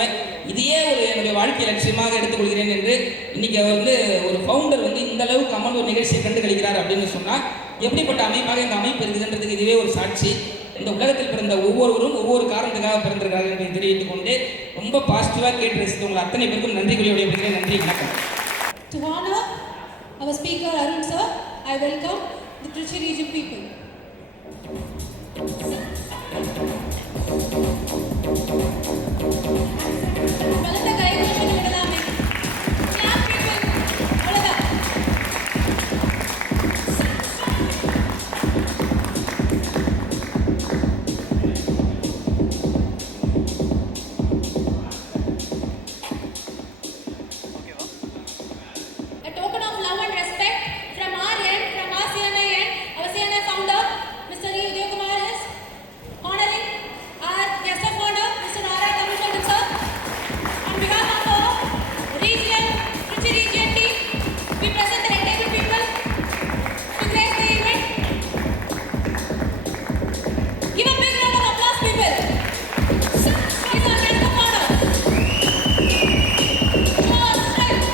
இதையே ஒரு என்னுடைய வாழ்க்கை லட்சியமாக எடுத்துக்கொள்கிறேன் என்று இன்னைக்கு அவர் வந்து ஒரு ஃபவுண்டர் வந்து இந்த அளவுக்கு அமல் ஒரு நிகழ்ச்சியை கண்டு கழிக்கிறார் அப்படின்னு சொன்னால் எப்படிப்பட்ட அமைப்பாக இந்த அமைப்பு இருக்குதுன்றதுக்கு இதுவே ஒரு சாட்சி. இந்த உலகத்தில் பிறந்த ஒவ்வொருவரும் ஒவ்வொரு காரணத்துக்காக பிறந்திருக்கார்கள் என்பதை தெரிவித்துக் கொண்டு ரொம்ப பாசிட்டிவாக கேட்டு ரசித்து உங்கள் அத்தனை பேருக்கும் நன்றி கூறி விடைபெறுகிறேன். நன்றி, வணக்கம். To honor our speaker Arun sir, I welcome the Trichy region people. பலத்த கைதட்டல் விடலாமே. Clap people. அவ்வளவுதான். A token of love and respect from our end, from our CNI end, our CNI founder, Mr. E. Udayakumar is honoring our guest of honor, Mr. R.R. Tamilselvan sir. On behalf of our region, Trichy region team, we present the red people to grace the event. Give a big round of applause, people. He's our guest of honor. Show us strength.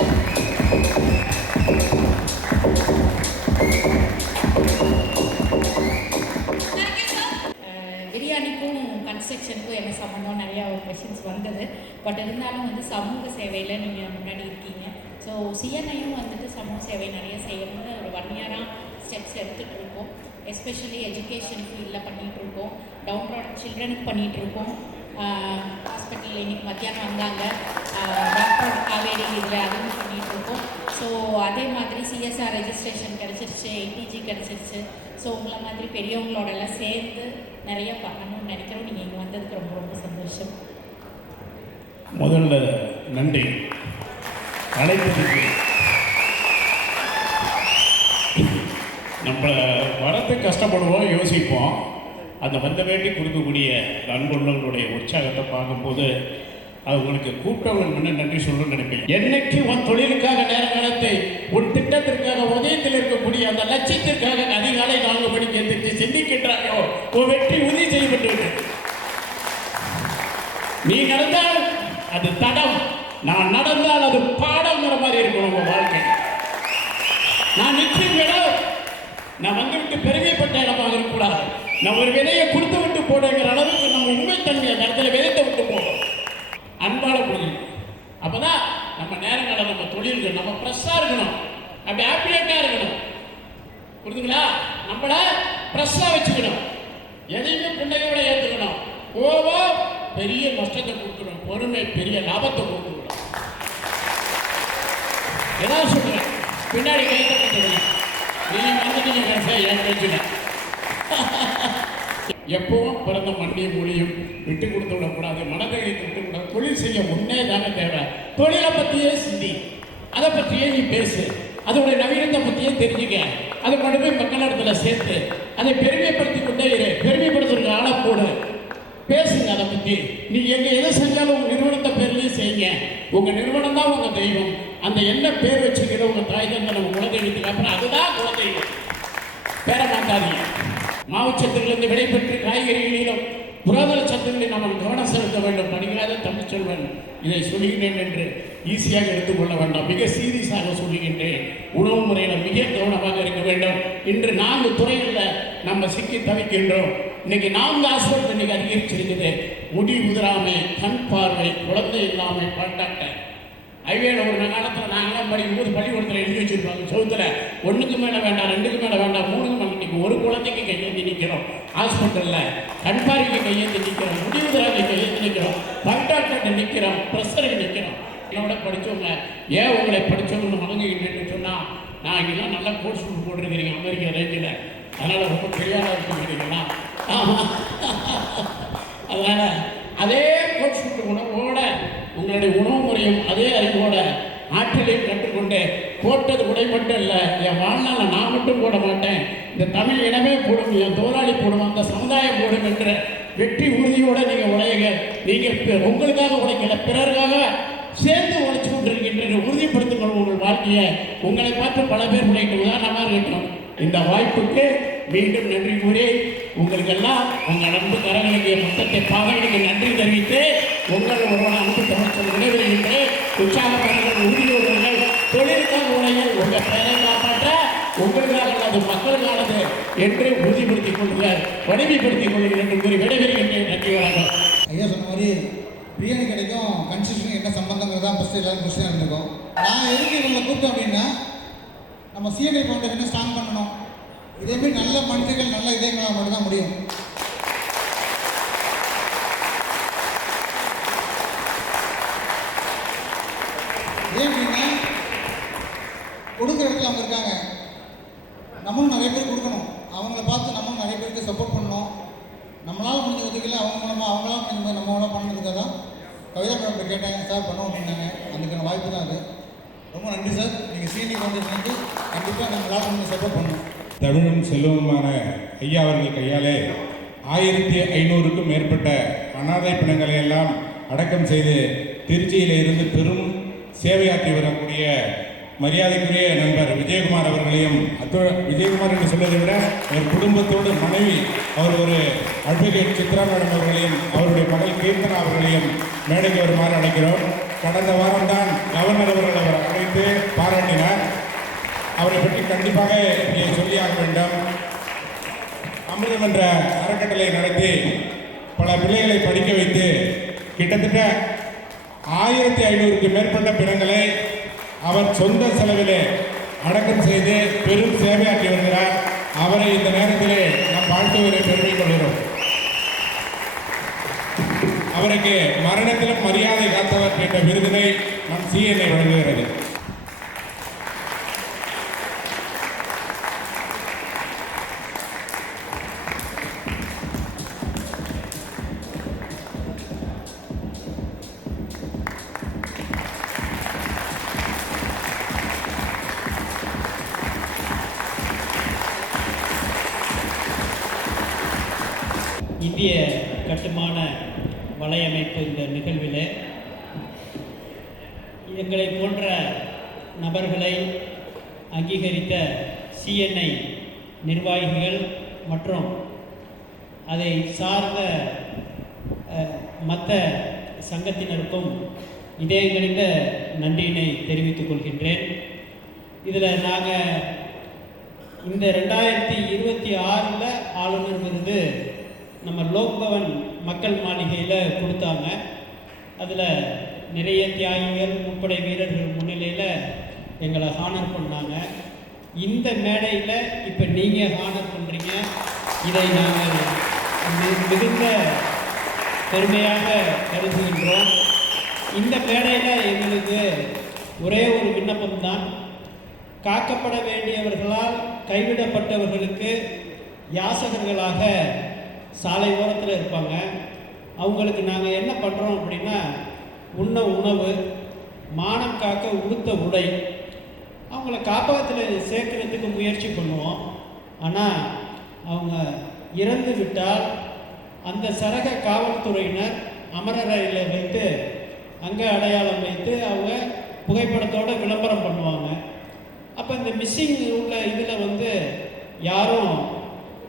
Thank you, sir. பிரியாணிக்கும் கன்ஸ்ட்ரக்ஷனுக்கும் என்ன சம்மந்தம் நிறையா questions வந்தது. But இருந்தாலும் வந்து சமூக சேவையில் நீங்கள் முன்னாடி இருக்கீங்க. ஸோ சிஎன்ஐயும் வந்துட்டு சமூக சேவை நிறைய செய்யணும்னு ஒரு 1 இயராக ஸ்டெப்ஸ் எடுத்துகிட்டு இருக்கோம். எஸ்பெஷலி எஜுகேஷன் ஃபீல்டில் பண்ணிகிட்ருக்கோம். டவுன் ரோட் சில்ட்ரனுக்கு பண்ணிகிட்ருக்கோம். ஹாஸ்பிட்டல் இன்னைக்கு மத்தியானம் வந்தாங்க, டாக்டர் காவேரி இதில் அதுவும் பண்ணிகிட்ருக்கோம். ஸோ அதே மாதிரி சிஎஸ்ஆர் ரெஜிஸ்ட்ரேஷன் கிடச்சிருச்சு, ஐடிஜி கிடச்சிருச்சு. ஸோ உங்களை மாதிரி பெரியவங்களோடலாம் சேர்ந்து நிறைய பண்ணணும்னு நினைக்கிறோம். நீங்கள் இங்கே வந்ததுக்கு ரொம்ப ரொம்ப சந்தோஷம். முதல்ல நன்றி அழைத்ததுக்கு. நம்ம வரத்துக்கு கஷ்டப்படுவோம், யோசிப்போம். அந்த வந்த வேண்டி கொடுக்கக்கூடிய அன்புள்ளவர்களுடைய உற்சாகத்தை பார்க்கும்போது அவங்களுக்கு கூப்பிட்டவங்களுக்கு நன்றி சொல்லணும்னு நினைப்பேன். என்னைக்கு உன் தொழிலுக்காக நேர காலத்தை உன் திட்டத்திற்காக உதயத்தில் இருக்கக்கூடிய அந்த லட்சியத்திற்காக அதிகாலை 4 மணிக்கு எந்திரிச்சு சிந்திக்கின்றாயோ உன் வெற்றி உறுதி செய்யப்பட்டு. நீ நடந்தால் அது தடம், நான் நடந்தால் அது பாடம்ங்கிற மாதிரி இருக்கும் நம்ம வாழ்க்கை. நான் நிற்கும் இடம் நான் வந்துவிட்டு பெருமைப்பட்ட இடமாக இருக்கக்கூடாது. நான் ஒரு விதையை கொடுத்து விட்டு போடுங்கிற அளவுக்கு நம்ம உண்மைத்தன்மை அந்த இடத்துல விதைத்து விட்டு போடும். அன்பால கொடுக்கணும். அப்போதான் நம்ம நேரங்களை நம்ம தொழில்கள் நம்ம ஃப்ரெஷ்ஷாக இருக்கணும், அப்படி ஆப்பிடேட்டாக இருக்கணும். புரியுதுங்களா? நம்மளை ஃப்ரெஷ்ஷாக வச்சுக்கணும், எதையுமே பிள்ளையோட ஏற்றுக்கணும். கோபம் பெரிய நஷ்டத்தை கொடுக்கணும், பொறுமை பெரிய லாபத்தை கொடுக்கணும். ஏதாவது சொல்கிறேன் பின்னாடி கைத்தட்டு நீங்கள் வந்துட்டீங்க என் பிரச்சனை. எப்பவும் பிறந்த மண்ணியும் மொழியும் விட்டு கொடுத்து விடக்கூடாது, மனதைரியத்தை விட்டு கூடாது. தொழில் செய்ய முன்னே தானே தேவை. தொழிலை பற்றியே சிந்தி, அதை பற்றியே நீ பேசு, அதோடைய நவீனத்தை பற்றியே தெரிஞ்சுக்க, அதை கொண்டு போய் மக்களிடத்தில் சேர்த்து அதை பெருமைப்படுத்தி கொண்டே இரு. பெருமைப்படுத்துறதுக்கு ஆளை போடு, பேசுங்க அதை பற்றி. நீ எங்கே எதை செஞ்சாலும் உங்கள் நிறுவனத்தை பேர்லேயே செய்யுங்க. உங்கள் நிறுவனம் தான் உங்கள் தெய்வம். அந்த என்ன பேர் வச்சுக்கிற உங்கள் தாய் தான் நம்ம குலதெய்வத்துக்கு அப்புறம் அதுதான் குலதெய்வம். பேர மாட்டாதீங்க. மாவுச்சத்துகளிலிருந்து விடைபெற்று காய்கறிகளிலும் புராதன சத்துக்களில் நம்ம கவனம் செலுத்த வேண்டும். படிக்காத தமிழ் செல்வன் இதை சொல்லுகிறேன் என்று ஈஸியாக எடுத்துக்கொள்ள வேண்டாம், மிக சீரியஸாக சொல்லுகின்றேன். உணவு முறையில் மிக கவனமாக இருக்க வேண்டும். இன்று 4 துறைகளில் நம்ம சிக்கி தவிக்கின்றோம். இன்னைக்கு 4 ஹாஸ்பிட்டல் இன்னைக்கு அதிகரிச்சிருக்குது. முடி உதிராமை, கண் பார்வை, குழந்தை இல்லாமை, பட்டாட்டை. ஹைவேல ஒரு காலத்தில் நாங்களாம் படிக்கும்போது பள்ளிக்கூடத்தில் எழுதி வச்சுருப்பாங்க சவுத்தில், 1க்கு மேலே வேண்டாம், 2க்கு மேலே வேண்டாம், 3க்கு மேலே. இன்னைக்கு ஒரு குழந்தைக்கு கையேந்தி நிற்கிறோம் ஹாஸ்பிட்டலில், கண் பார்வைக்கு கையேந்தி நிற்கிறோம், முடி உதிராமை கையேந்தி நிற்கிறோம், பட்டாட்டை நிற்கிறோம், ப்ரெஷருக்கு நிற்கிறோம். என்னோட படித்தவங்க ஏன் உங்களை படித்தவங்கன்னு வணங்குகின்றேன்னு சொன்னால், நான் இங்கெல்லாம் நல்லா கோர்ஸ் போட்டிருக்கிறீங்க அமெரிக்கா ரேஞ்சில், அதனால் ரொம்ப பெரியாராக இருக்குங்கிறீங்களா? அதனால் அதே கோர்ஸ் உணவோட உங்களுடைய உணவு முறையும் அதே அறிவோட ஆற்றலையும் கற்றுக்கொண்டு போட்டது உடை மட்டும் இல்லை, என் வாழ்நாளில் நான் மட்டும் போட மாட்டேன், இந்த தமிழ் இனமே போடும், என் தோராளி போடும், அந்த சமுதாயம் போடும் என்ற வெற்றி உறுதியோடு நீங்கள் உழையுங்க. நீங்கள் உங்களுக்காக உழைக்கல, பிறருக்காக சேர்ந்து உழைச்சி கொண்டிருக்கின்ற உறுதிப்படுத்திக் உங்கள் வாழ்க்கையை. உங்களை பார்த்து பல பேர் உழைக்க உதாரணமாக இருக்கட்டும். இந்த வாய்ப்புக்கு மீண்டும் நன்றி கூறி உங்களுக்கெல்லாம் உங்கள் அன்பு கரங்களுக்கு மொத்தத்தை பாதங்களுக்கு நன்றி தெரிவித்து உங்கள் ஒரு அன்பு தமிழ் விடைபெறுகின்ற உற்சாகப்படுங்கள், உறுதியோடுங்கள், தொழிலுக்காக உடைகள், உங்கள் பெயரை காப்பாற்ற உங்களுக்காக அது மக்களுக்கானது என்று உறுதிப்படுத்திக் கொள்ளுங்கள், வலிமைப்படுத்திக் கொள்ளுங்கள் என்று கூறி விடைபெறுகின்றேன். நன்றி, வணக்கம். ஐயா சொன்ன மாதிரி பிரியாணி கிடைக்கும் கன்ஸ்ட்ரக்ஷன் என்ன சம்பந்தங்கிறது தான் ஃபஸ்ட்டு எல்லாரும் கொஸ்டின் இருந்திருக்கோம். நான் எதுக்கு இவங்களை கூப்பிட்டோம் அப்படின்னா, நம்ம சிஎன்ஐ ஃபவுண்டேஷனை ஸ்ட்ராங் பண்ணணும். இதேமாரி நல்ல மனிதர்கள் நல்ல இதயங்களாக மட்டும்தான் முடியும். ஏன் அப்படின்னா கொடுக்குற இடத்துல அவங்க இருக்காங்க, நம்மளும் நிறைய பேர் கொடுக்கணும், அவங்கள பார்த்து நம்மளும் நிறைய பேருக்கு சப்போர்ட் பண்ணணும். நம்மளால் முடிஞ்ச உதவியில் அவங்க மூலமாக அவங்களால முடிஞ்ச நம்ம மூலம் பண்ணதுக்காக தான் கவிதா மேடம் கேட்டாங்க, சார் பண்ணோம் அப்படின்னாங்க. அதுக்கான வாய்ப்பு தான் அது. ரொம்ப நன்றி சார். நீங்கள் சிஎன்ஐ ஃபவுண்டேஷன் வந்து கண்டிப்பாக நம்மளால் கொஞ்சம் சப்போர்ட் பண்ணணும். தமிழும் செல்வமுமான ஐயா அவர்கள் கையாலே 1500க்கும் மேற்பட்ட அனாதை பிணங்களை எல்லாம் அடக்கம் செய்து திருச்சியில் இருந்து பெரும் சேவையாற்றி வரக்கூடிய மரியாதைக்குரிய நண்பர் விஜயகுமார் அவர்களையும், விஜயகுமார் என்று சொல்வதை விட அவர் குடும்பத்தோடு மனைவி அவர் ஒரு அட்வொகேட் சித்ரா மேடம் அவர்களையும் அவருடைய மகள் கீர்த்தனா அவர்களையும் மேடைக்கு வருமாறு அழைக்கிறோம். கடந்த வாரம்தான் கவர்னர் அவர்கள் அவர் அழைத்து பாராட்டினார். அவரை பற்றி கண்டிப்பாக இங்கே சொல்லியாக வேண்டும். அமிர்தம் என்ற அறக்கட்டளை நடத்தி பல பிள்ளைகளை படிக்க வைத்து கிட்டத்தட்ட 1500க்கு மேற்பட்ட பிணங்களை அவர் சொந்த செலவிலே அடக்கம் செய்து பெரும் சேவையாற்றி வருகிறார். அவரை இந்த நேரத்திலே நாம் வாழ்த்துவதை பெருமை கொள்கிறோம். அவருக்கு மரணத்திலும் மரியாதை காத்தவர் என்ற விருதினை நம் சிஎன்ஐ வழங்குகிறது. இந்திய கட்டுமான வலையமைப்பு இந்த நிகழ்வில் எங்களை போன்ற நபர்களை அங்கீகரித்த சிஎன்ஐ நிர்வாகிகள் மற்றும் அதை சார்ந்த மற்ற சங்கத்தினருக்கும் இதயங்களிந்த நன்றியினை தெரிவித்துக் கொள்கின்றேன். இதில் நாங்கள் இந்த 2026 ஆளுநர் விருது நம்ம லோக்பவன் மக்கள் மாளிகையில் கொடுத்தாங்க. அதில் நிறைய தியாகிகள் முப்படை வீரர்கள் முன்னிலையில் எங்களை ஹானர் பண்ணாங்க. இந்த மேடையில் இப்போ நீங்கள் ஹானர் பண்ணுறீங்க. இதை நாங்கள் மிகுந்த பெருமையாக கருதுகின்றோம். இந்த மேடையில் எங்களுக்கு ஒரே ஒரு விண்ணப்பம்தான், காக்கப்பட வேண்டியவர்களால் கைவிடப்பட்டவர்களுக்கு யாசகர்களாக சாலை ஓரத்தில் இருப்பாங்க. அவங்களுக்கு நாங்கள் என்ன பண்ணுறோம் அப்படின்னா, உண்ண உணவு, மானம் காக்க உடுத்த உடை, அவங்கள காப்பகத்தில் சேர்க்கறதுக்கு முயற்சி பண்ணுவோம். ஆனால் அவங்க இறந்து விட்டால் அந்த சரக காவல்துறையினர் அமரறையில் வைத்து அங்கே அடையாளம் வைத்து அவங்க புகைப்படத்தோடு விளம்பரம் பண்ணுவாங்க. அப்போ இந்த மிஸ்ஸிங் உள்ள இதில் யாரும்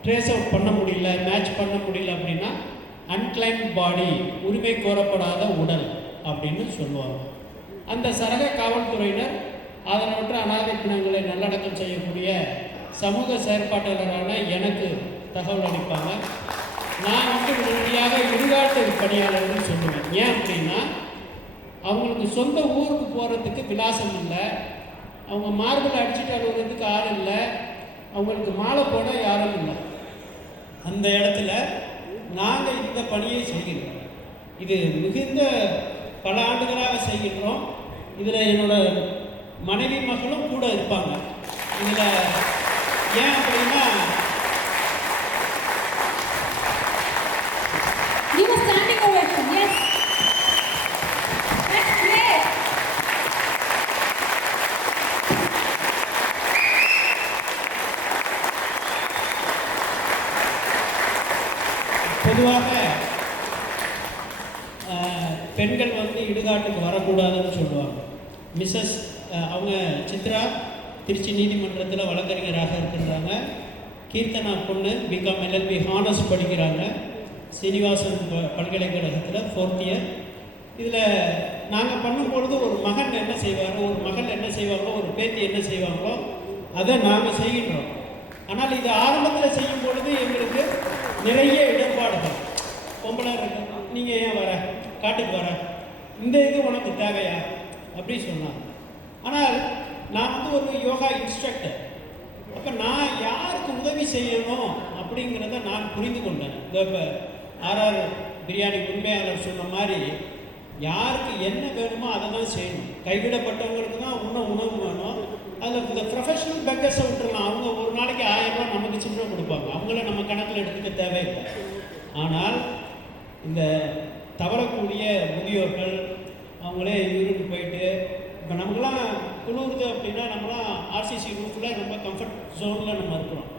ட்ரேஸ் அவுட் பண்ண முடியல, மேட்ச் பண்ண முடியல அப்படின்னா அன்கிளைம்ட் பாடி, உரிமை கோரப்படாத உடல் அப்படின்னு சொல்லுவாங்க. அந்த சரக காவல்துறையினர் அதனற்ற அனாதை பிணங்களை நல்லடக்கம் செய்யக்கூடிய சமூக செயற்பாட்டாளரான எனக்கு தகவல் அளிப்பாங்க. நான் உடனடியாக இடுகாட்டு பணியாளர்கள் சொல்லுவேன். ஏன் அப்படின்னா அவங்களுக்கு சொந்த ஊருக்கு போகிறதுக்கு விலாசம் இல்லை, அவங்க மார்பில் அடிச்சுட்டு அழுகிறதுக்கு ஆள் இல்லை, அவங்களுக்கு மாலை போட யாரும் இல்லை. அந்த இடத்துல நாங்கள் இந்த பணியை செய்கின்றோம். இது மிகுந்த பல ஆண்டுகளாக செய்கின்றோம். இதில் என்னோட மனைவி மகளும் கூட இருப்பாங்க. இதில் ஏன் அப்படின்னா Give a standing ovation. Yes. That's great. பொதுவாக பெண்கள் வந்து இடுகாட்டுக்கு வரக்கூடாதுன்னு சொல்லுவாங்க. மிஸ்ஸஸ் அவங்க சித்ரா திருச்சி நீதிமன்றத்தில் வழக்கறிஞராக இருக்கிறாங்க. கீர்த்தனா பொண்ணு பிகாம் எல்எல்பி ஹானர்ஸ் படிக்கிறாங்க சீனிவாசன் பல்கலைக்கழகத்தில் 4th இயர். இதில் நாங்கள் பண்ணும்பொழுது ஒரு மகன் என்ன செய்வாரோ, ஒரு மகள் என்ன செய்வாங்களோ, ஒரு பேத்தி என்ன செய்வாங்களோ அதை நாங்கள் செய்கின்றோம். ஆனால் இது ஆரம்பத்தில் செய்யும் பொழுது எங்களுக்கு நிறைய இடர்பாடுகள். பொம்பளை இருக்கு, நீங்கள் ஏன் வர, காட்டுக்கு வர, இந்த இது உனக்கு தேவையா அப்படி சொன்னாங்க. ஆனால் நான் வந்து ஒரு யோகா இன்ஸ்ட்ரக்டர். அப்போ நான் யாருக்கு உதவி செய்யணும் அப்படிங்கிறத நான் புரிந்து கொண்டேன். இப்போ ஆர்ஆர் பிரியாணி உண்மையாளர் சொன்ன மாதிரி யாருக்கு என்ன வேணுமோ அதை தான் செய்யணும். கைவிடப்பட்டவங்களுக்கு தான் இன்னும் உணவு வேணும். அதில் இந்த ப்ரொஃபஷனல் பெக்கர்ஸை விட்டுருலாம். அவங்க ஒரு நாளைக்கு 1000 ரூபா நமக்கு சில்லறை கொடுப்பாங்க. அவங்கள நம்ம கணக்கில் எடுத்துக்க தேவையில்லை. ஆனால் இந்த தவறக்கூடிய முதியோர்கள் அவங்களே யூரின் போயிட்டு இப்போ நமக்குலாம் குளிருது அப்படின்னா நம்மளாம் ஆர்சிசி ரூஃபில் ரொம்ப கம்ஃபர்ட் ஜோனில் நம்ம இருக்கிறோம்.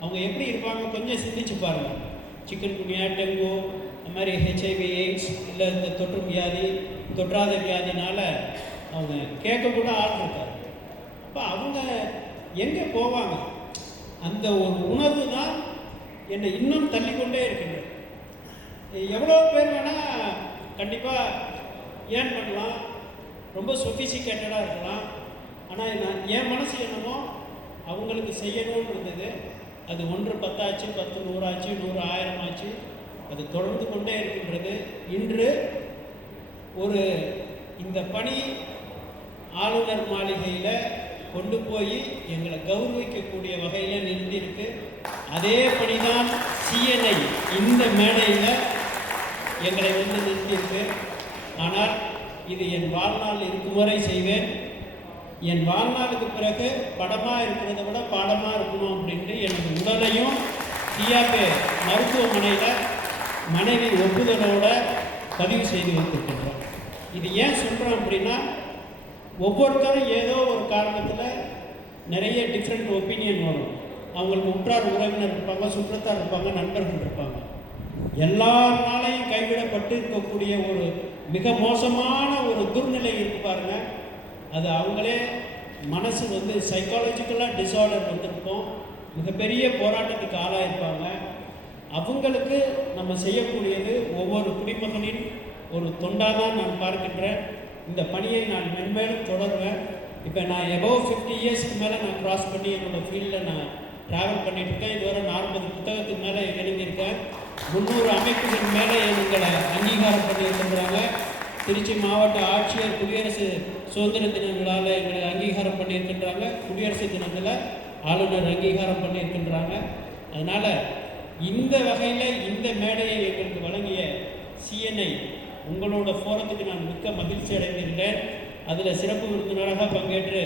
அவங்க எப்படி இருப்பாங்க கொஞ்சம் சிந்திச்சு பாருங்கள். சிக்கன் குனியா, டெங்கு, இந்த மாதிரி ஹெச்ஐவி எய்ட்ஸ் இல்லை இந்த தொற்று வியாதி, தொற்றாத வியாதினால அவங்க கேட்கக்கூட ஆள் இருக்காது. அப்போ அவங்க எங்கே போவாங்க? அந்த ஒரு உணர்வு தான் என்னை இன்னும் தள்ளிக்கொண்டே இருக்கின்றது. எவ்வளோ பேர் வேணால் கண்டிப்பாக ஏர்ன் பண்ணலாம், ரொம்ப சொஃபிசிகேட்டடாக இருக்கலாம். ஆனால் நான் என் மனசு என்னமோ அவங்களுக்கு செய்யணும்னு இருந்தது. அது 1 10 ஆச்சு, 10 100 ஆச்சு, 100 1000 ஆச்சு. அது தொடர்ந்து கொண்டே இருக்கின்றது. இன்று ஒரு இந்த பணி ஆளுநர் மாளிகையில் கொண்டு போய் எங்களை கௌரவிக்கக்கூடிய வகையில் நிறுத்தியிருக்கு. அதே பணிதான் சிஎன்ஐ இந்த மேடையில் எங்களை வந்து நிறுத்தியிருக்கு. ஆனால் இது என் வாழ்நாள் இருக்கும் வரை செய்வேன். என் வாழ்நாளுக்கு பிறகு படமாக இருக்கிறத விட பாடமாக இருக்கணும் அப்படின்ட்டு எனது உடலையும் டிஆர்பி மருத்துவமனையில் மனைவி ஒப்புதலோடு பதிவு செய்து வைத்திருக்கின்றோம். இது ஏன் சொல்கிறோம் அப்படின்னா ஒவ்வொருத்தரும் ஏதோ ஒரு காரணத்தில் நிறைய டிஃப்ரெண்ட் ஒப்பீனியன் வரும். அவங்களுக்கு உற்றார் உறவினர் இருப்பாங்க, சுற்றத்தார் இருப்பாங்க, நண்பர்கள் இருப்பாங்க. எல்லாராலையும் கைவிடப்பட்டு இருக்கக்கூடிய ஒரு மிக மோசமான ஒரு துர்நிலை இருக்கு பாருங்க. அது அவங்களே மனசு வந்து சைக்காலஜிக்கலாக டிஸார்டர் வந்திருப்போம், மிகப்பெரிய போராட்டத்துக்கு ஆளாயிருப்பாங்க. அவங்களுக்கு நம்ம செய்யக்கூடியது ஒவ்வொரு குடிமகனின் ஒரு தொண்டாக தான் நான் பார்க்கின்றேன். இந்த பணியை நான் மென்மேலும் தொடருவேன். இப்போ நான் எபோவ் 50 இயர்ஸ்க்கு மேலே நான் கிராஸ் பண்ணி என்னோடய ஃபீல்டில் நான் ட்ராவல் பண்ணிகிட்ருக்கேன். இதுவரை 40 புத்தகத்துக்கு மேலே எழுதியிருக்கேன். 300 அமைப்புகள் மேலே எங்களை அங்கீகாரம் பண்ணியிருக்கிறாங்க. திருச்சி மாவட்ட ஆட்சியர் குடியரசு சுதந்திர தின விழாவில் எங்களை அங்கீகாரம் பண்ணியிருக்கின்றாங்க. குடியரசு தினத்தில் ஆளுநர் அங்கீகாரம் பண்ணியிருக்கின்றாங்க. அதனால் இந்த வகையில் இந்த மேடையை எங்களுக்கு வழங்கிய சிஎன்ஐ உங்களோட ஃபோரத்துக்கு நான் மிக்க மகிழ்ச்சி அடைந்திருக்கிறேன். அதில் சிறப்பு விருந்தினராக பங்கேற்று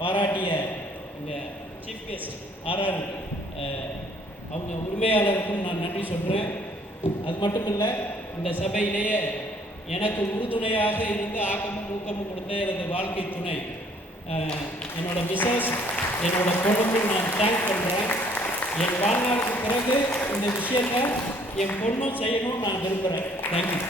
பாராட்டிய எங்கள் சீஃப் கெஸ்ட் ஆர்ஆர் அவங்க உரிமையாளருக்கும் நான் நன்றி சொல்கிறேன். அது மட்டும் இல்லை, இந்த சபையிலேயே எனக்கு உறுதுணையாக இருந்து ஆக்கமும் ஊக்கமும் கொடுத்த எனது வாழ்க்கை துணை என்னோடய மிஸ்ஸஸ், என்னோடய பொண்ணுக்கும் நான் தேங்க் பண்ணுறேன். என் வாழ்நாளுக்கு பிறகு இந்த விஷயத்தில் என் பொண்ணும் செய்யணும்னு நான் விரும்புகிறேன். தேங்க்யூ.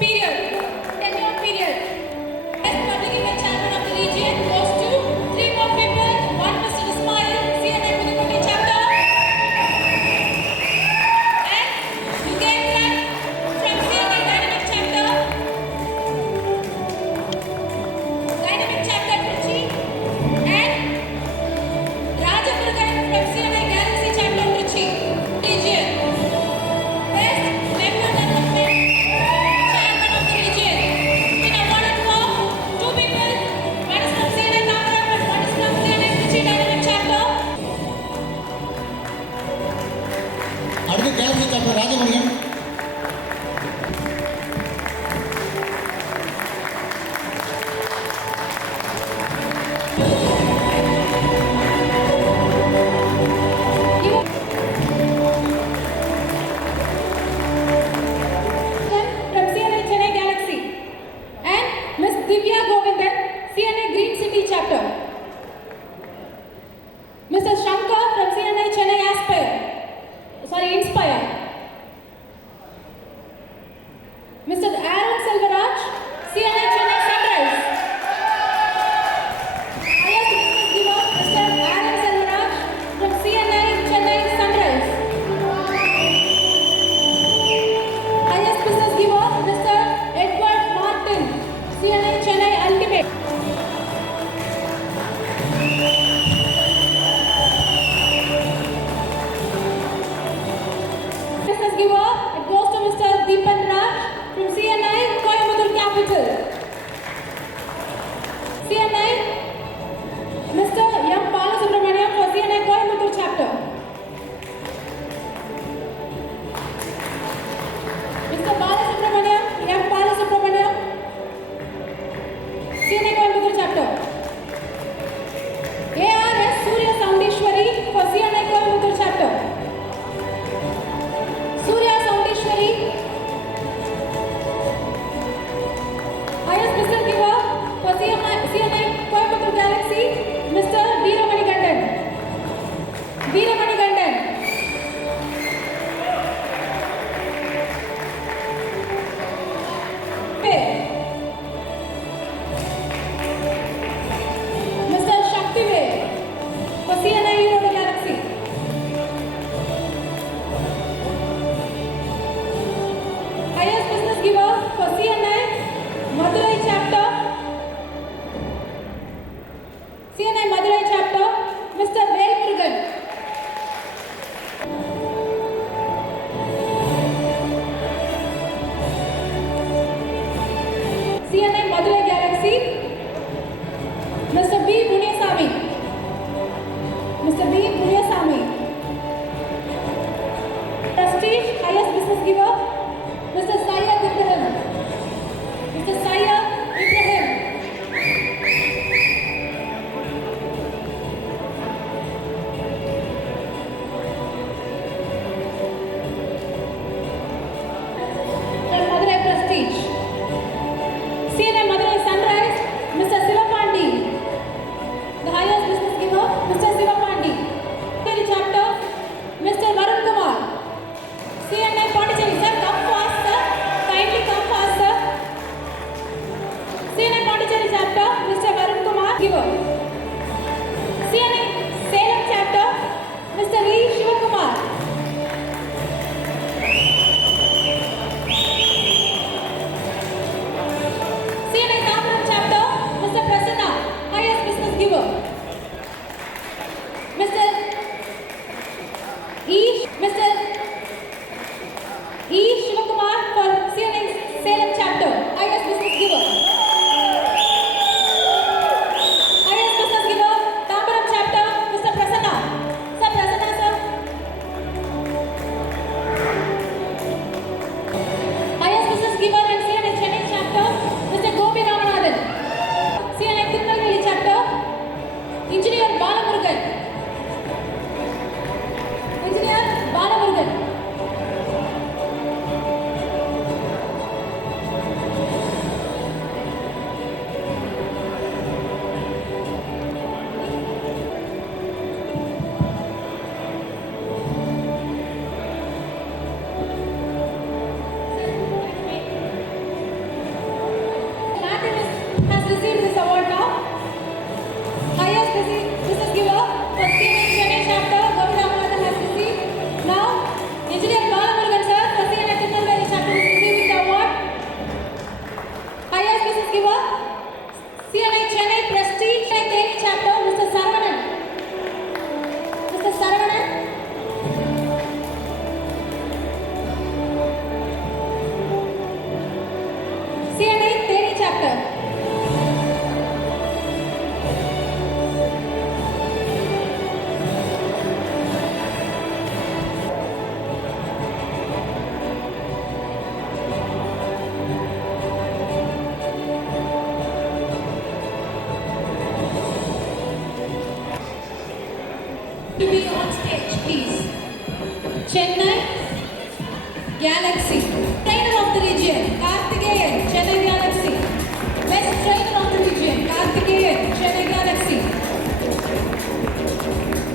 Period. அடுத்து galaxy chapter Rajamaniam. From CNI Chennai Galaxy and Miss Divya Govindan, CNI Green City Chapter. Mr. Shankar from CNI Chennai Inspire. Mr. Aaron Selvaraj, CNI Chennai Sunrise. Highest business giver, Mr. Aaron Selvaraj from CNI Chennai Sunrise. Highest business giver, Mr. Edward Martin, CNI Chennai Ultimate. Business giver, it goes to Mr. Deepan Raj from CNI Coimbatore Capital. CNI, Mr. M. Balasubramaniam for CNI Coimbatore Chapter. Mr. Balasubramaniam, M. Balasubramaniam, CNI Coimbatore Chapter. ARS Surya Soundeshwari for CNI Coimbatore Chapter. Surya Soundeshwari. Highest business giver for CNI Coimbatore Galaxy, Mr. Veeramani Gandan. Veeramani Gandan. Mr. Shaktive for CNI Europe Galaxy. Highest business giver for CNI Madurai Chapter. CNI Madurai Chapter, Mr. Vel Murugan. CNI Madurai Galaxy, Mr. B. Munyasamy. Mr. B. Munyasamy. Prestige, highest business giver, Mr. Syed Ibrahim. Mr. Syed Ibrahim. From Madurai Prestige. CNI Madurai Sunrise, Mr. Sivapandi. The highest business giver, Mr. Sivapandi. Chapter, Mr. Varun Kumar. CNI Pondicherry, sir, come fast, sir. Kindly come fast, sir. CNI Pondicherry Chapter, Mr. Varun Kumar, giver. CNI Salem Chapter, Mr. E. Shivakumar. CNI Tambaram Chapter, Mr. Prasanna, highest business giver. Mr. E. Shivakumar for CNI Salem Chapter, highest business giver. Highest business giver, Tambaram Chapter, Mr. Prasanna. Sir, Prasanna, sir. Highest business giver and CNI Chennai Chapter, Mr. Gopi Ramanathan. CNI Tirunelveli Chapter, Engineer Balamurugan. Engineer Balamurugan. Galaxy. Trainer of the region, Karthikeyan, Chennai Galaxy. Best trainer of the region, Karthikeyan, Chennai Galaxy.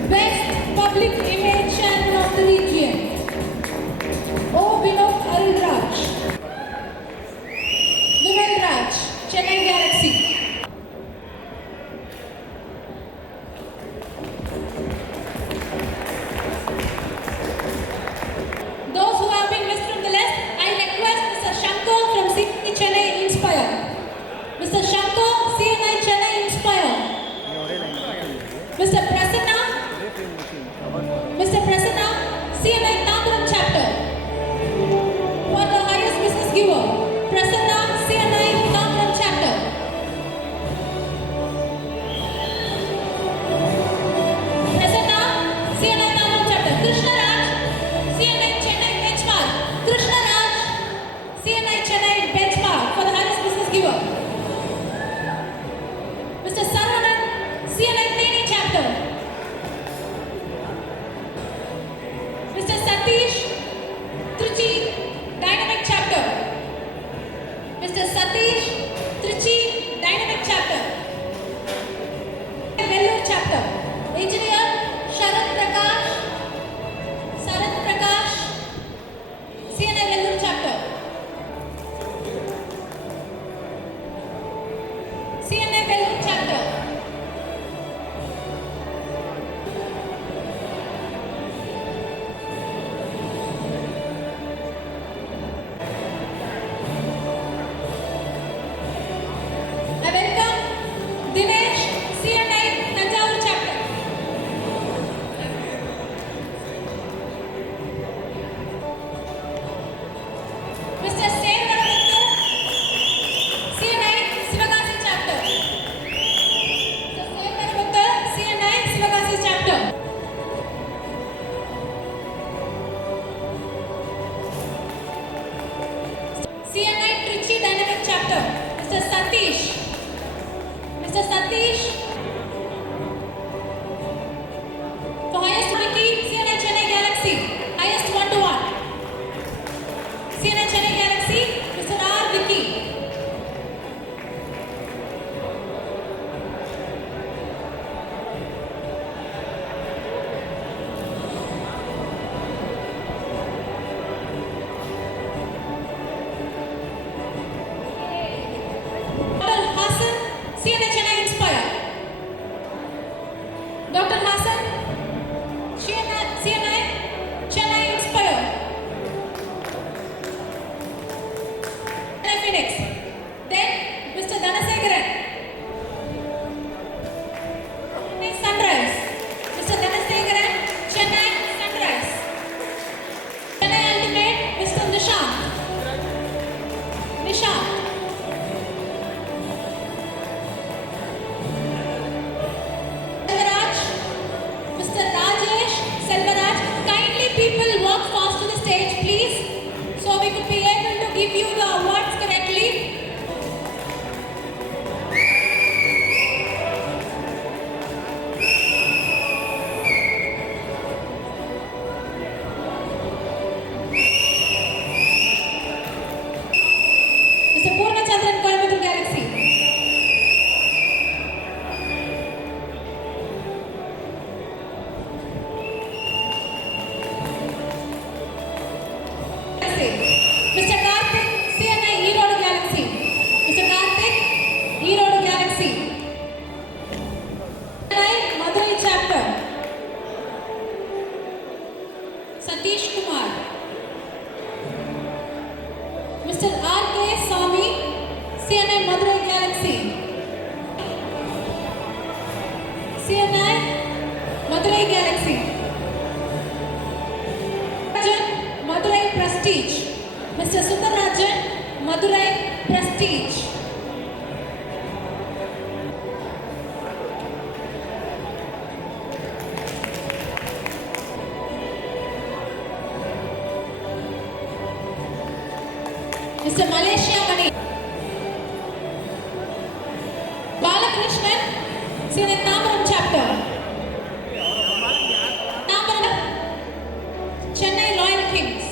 Best public image channel of the region, O. Vinod Arilraj. Vimal Raj, Chennai Galaxy. Those who have been missed from the list, I request Mr. Shankar from CNI Chennai Inspire. Mr. Shankar, CNI Chennai Inspire. Mr. Prasanna, CNI Tambaram Chapter. For the highest business giver, Prasanna, CNI Tambaram Chapter. Prasanna, CNI Tambaram Chapter. Krishna Raj, CNI Chennai Benchmark. Krishna Raj, CNI Chennai Benchmark for the highest business giver. Mr. Saravanan, CNI Training Chapter. Mr. Satish, Trichy Dynamic Chapter. Mr. Satish, Trichy Dynamic Chapter. Vellore Chapter. Engineer Sharat Prakash, CNI Vellore Chapter. CNI Vellore Chapter. I welcome Dinesh, CNI Tanjavur Chapter. Mr. Servaramuthu, CNI Sivagasi Chapter. Mr. Servaramuthu, CNI Sivagasi Chapter. CNI Trichy Dynamic Chapter. Mr. Satish. For highest Vicky, CNI Chennai Galaxy. Highest 1-to-1. CNI Chennai Galaxy, Mr. R. Vicky. Dr. Hassan, CNI Chennai Inspire. Dr. Hassan, CNI Chennai Inspire. Chennai Phoenix. Then Mr. Dhanasekaran. Chennai Sunrise. Mr. Dhanasekaran, Chennai Sunrise. Chennai Ultimate, Mr. Nishant. Selvaraj, Mr. Rajesh Selvaraj, kindly people walk fast to the stage, please, so we could be able to give you the awards correctly. Mr. Purnachandran, Coimbatore Galaxy. Mr. Karthik, CNI Erode Galaxy. Mr. Karthik, Erode Galaxy. CNI Madurai Chapter. Satish Kumar. Mr. R.K. Swami, CNI Madurai Galaxy. CNI Madurai Galaxy. Rajan, Madurai Prestige. Mr. Sundarajan, Madurai Prestige. Mr. Malaysia Mani. Balakrishnan, CNI Tambaram Chapter. Tambaram, Chennai Royal Kings.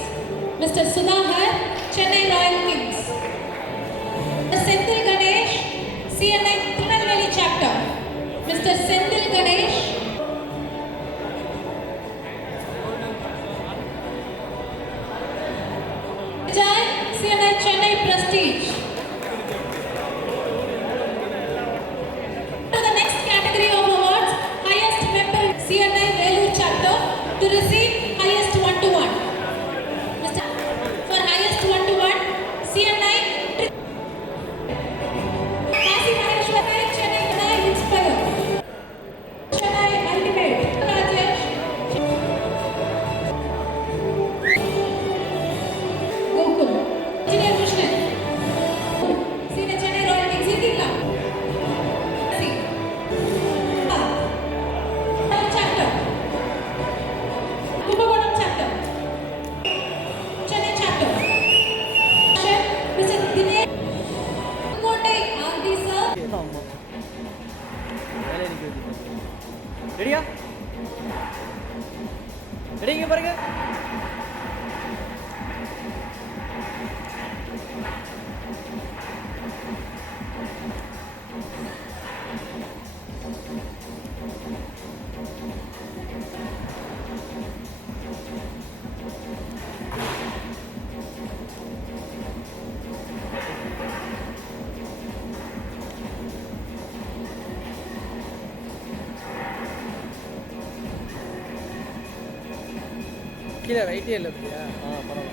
Mr. Mr. Sudhakar, Chennai Royal Kings. Mr. Senthil Ganesh, CNI Tirunelveli Chapter. Mr. Senthil Ganesh. Vijay, CNI Chennai Prestige. To the next category of awards, highest member CNI Vellore Chapter to receive highest 1-to-1. Mr. For highest 1-to-1, CNI Kasi Maheshwarai, Chennai Inspire. Chennai Ultimate. Rajesh. Gokul. Engineer Krishnan. Senior Chennai Royal Kings. Idilla. Chapter. Kumbakonam Chapter. Chennai Chapter. Mr. Dinesh Kondai RD sir. ரெடியா ரெடிங்க பாருங்க கீழே ரைட்டே இல்லை பரவாயில்ல